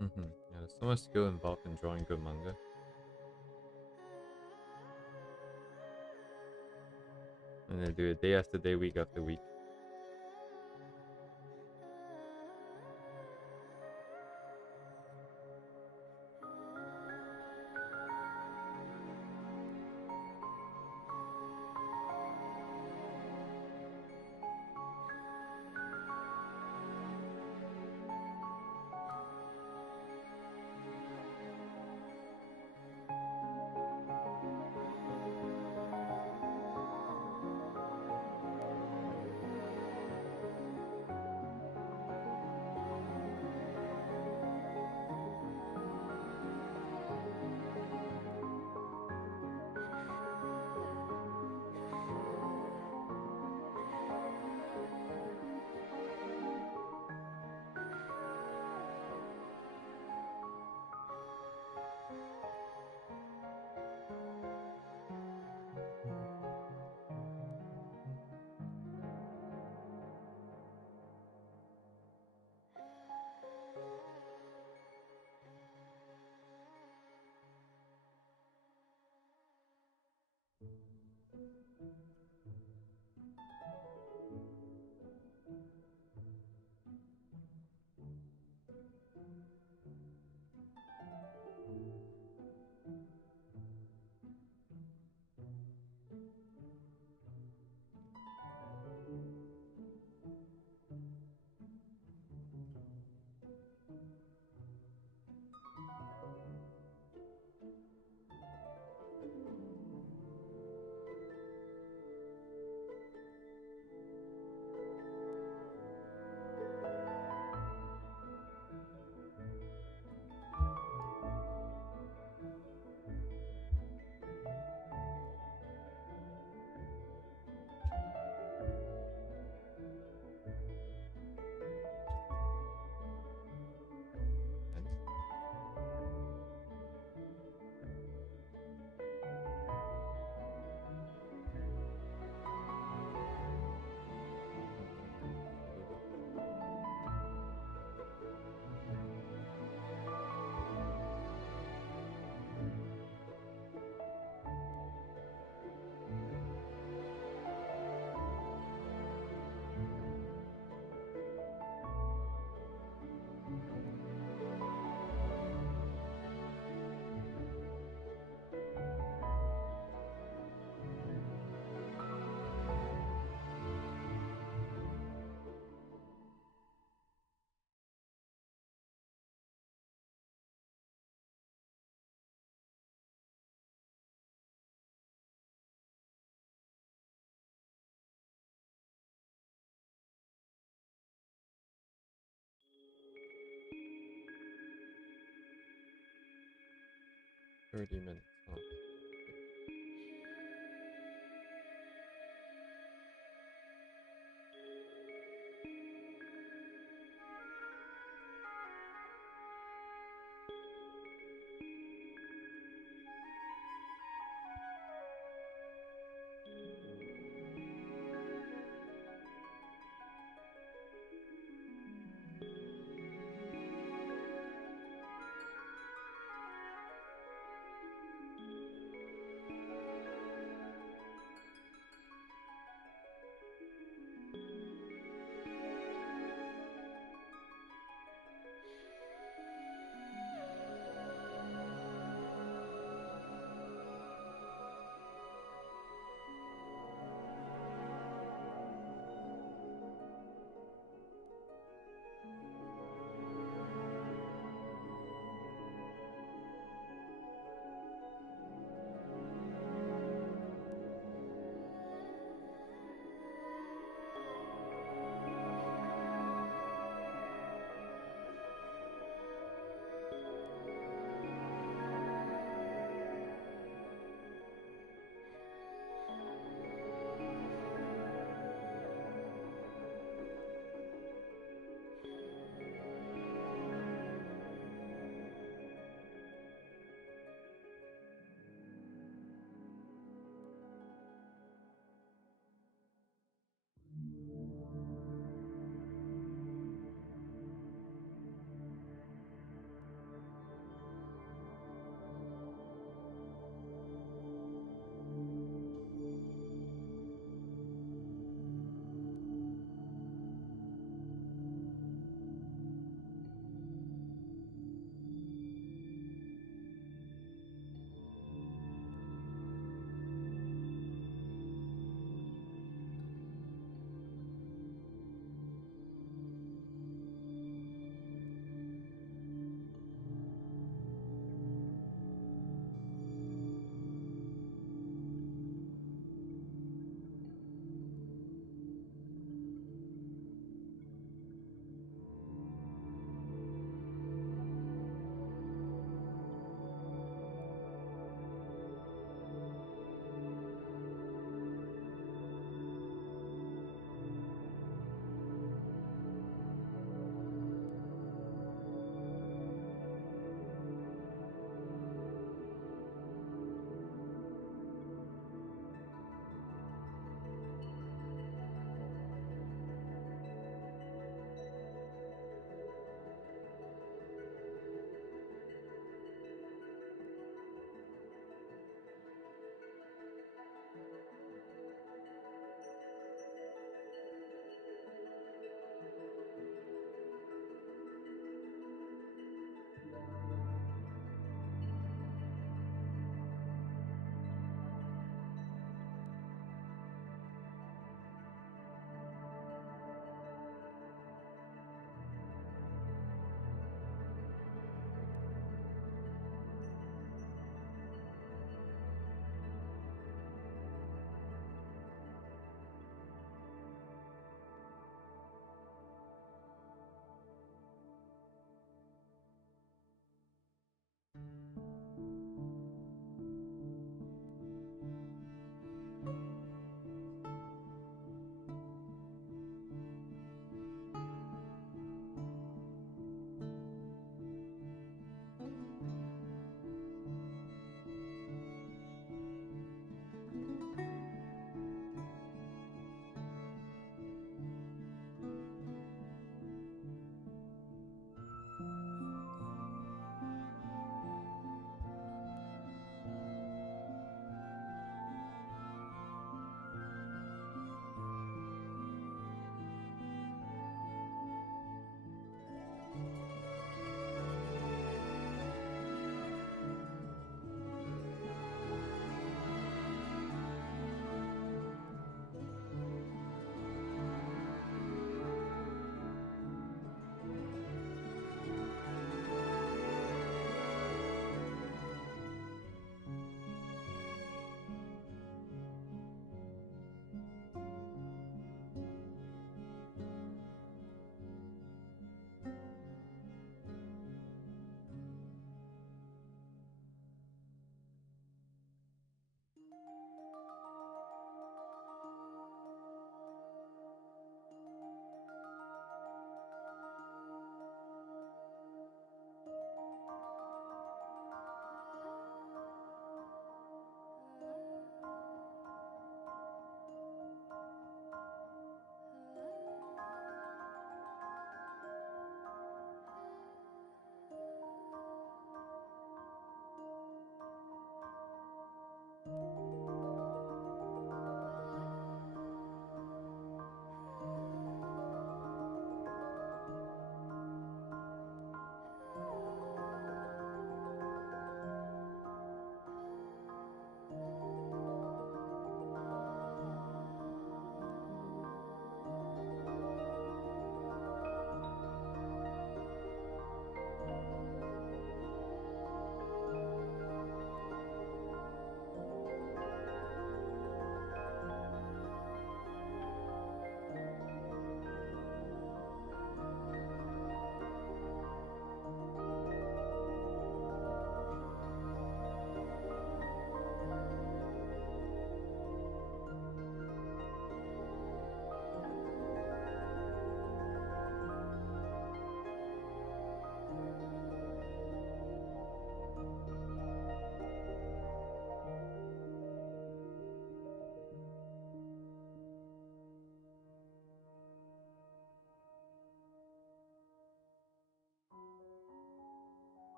Mm-hmm. Yeah, there's so much skill involved in drawing good manga. And they do it day after day, week after week. 30 minutes. Huh.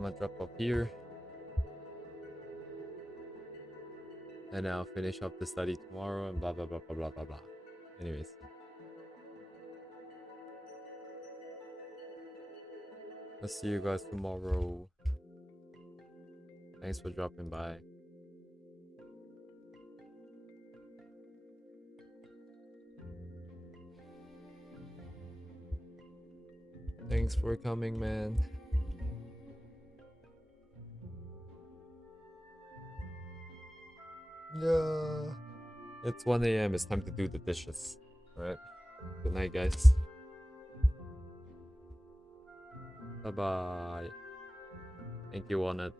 I'm gonna drop off here. And I'll finish up the study tomorrow and blah blah blah blah blah blah blah. Anyways. I'll see you guys tomorrow. Thanks for dropping by. Thanks for coming, man. Yeah. It's 1 a.m. It's time to do the dishes. Alright. Good night, guys. Bye bye. Thank you, Walnut.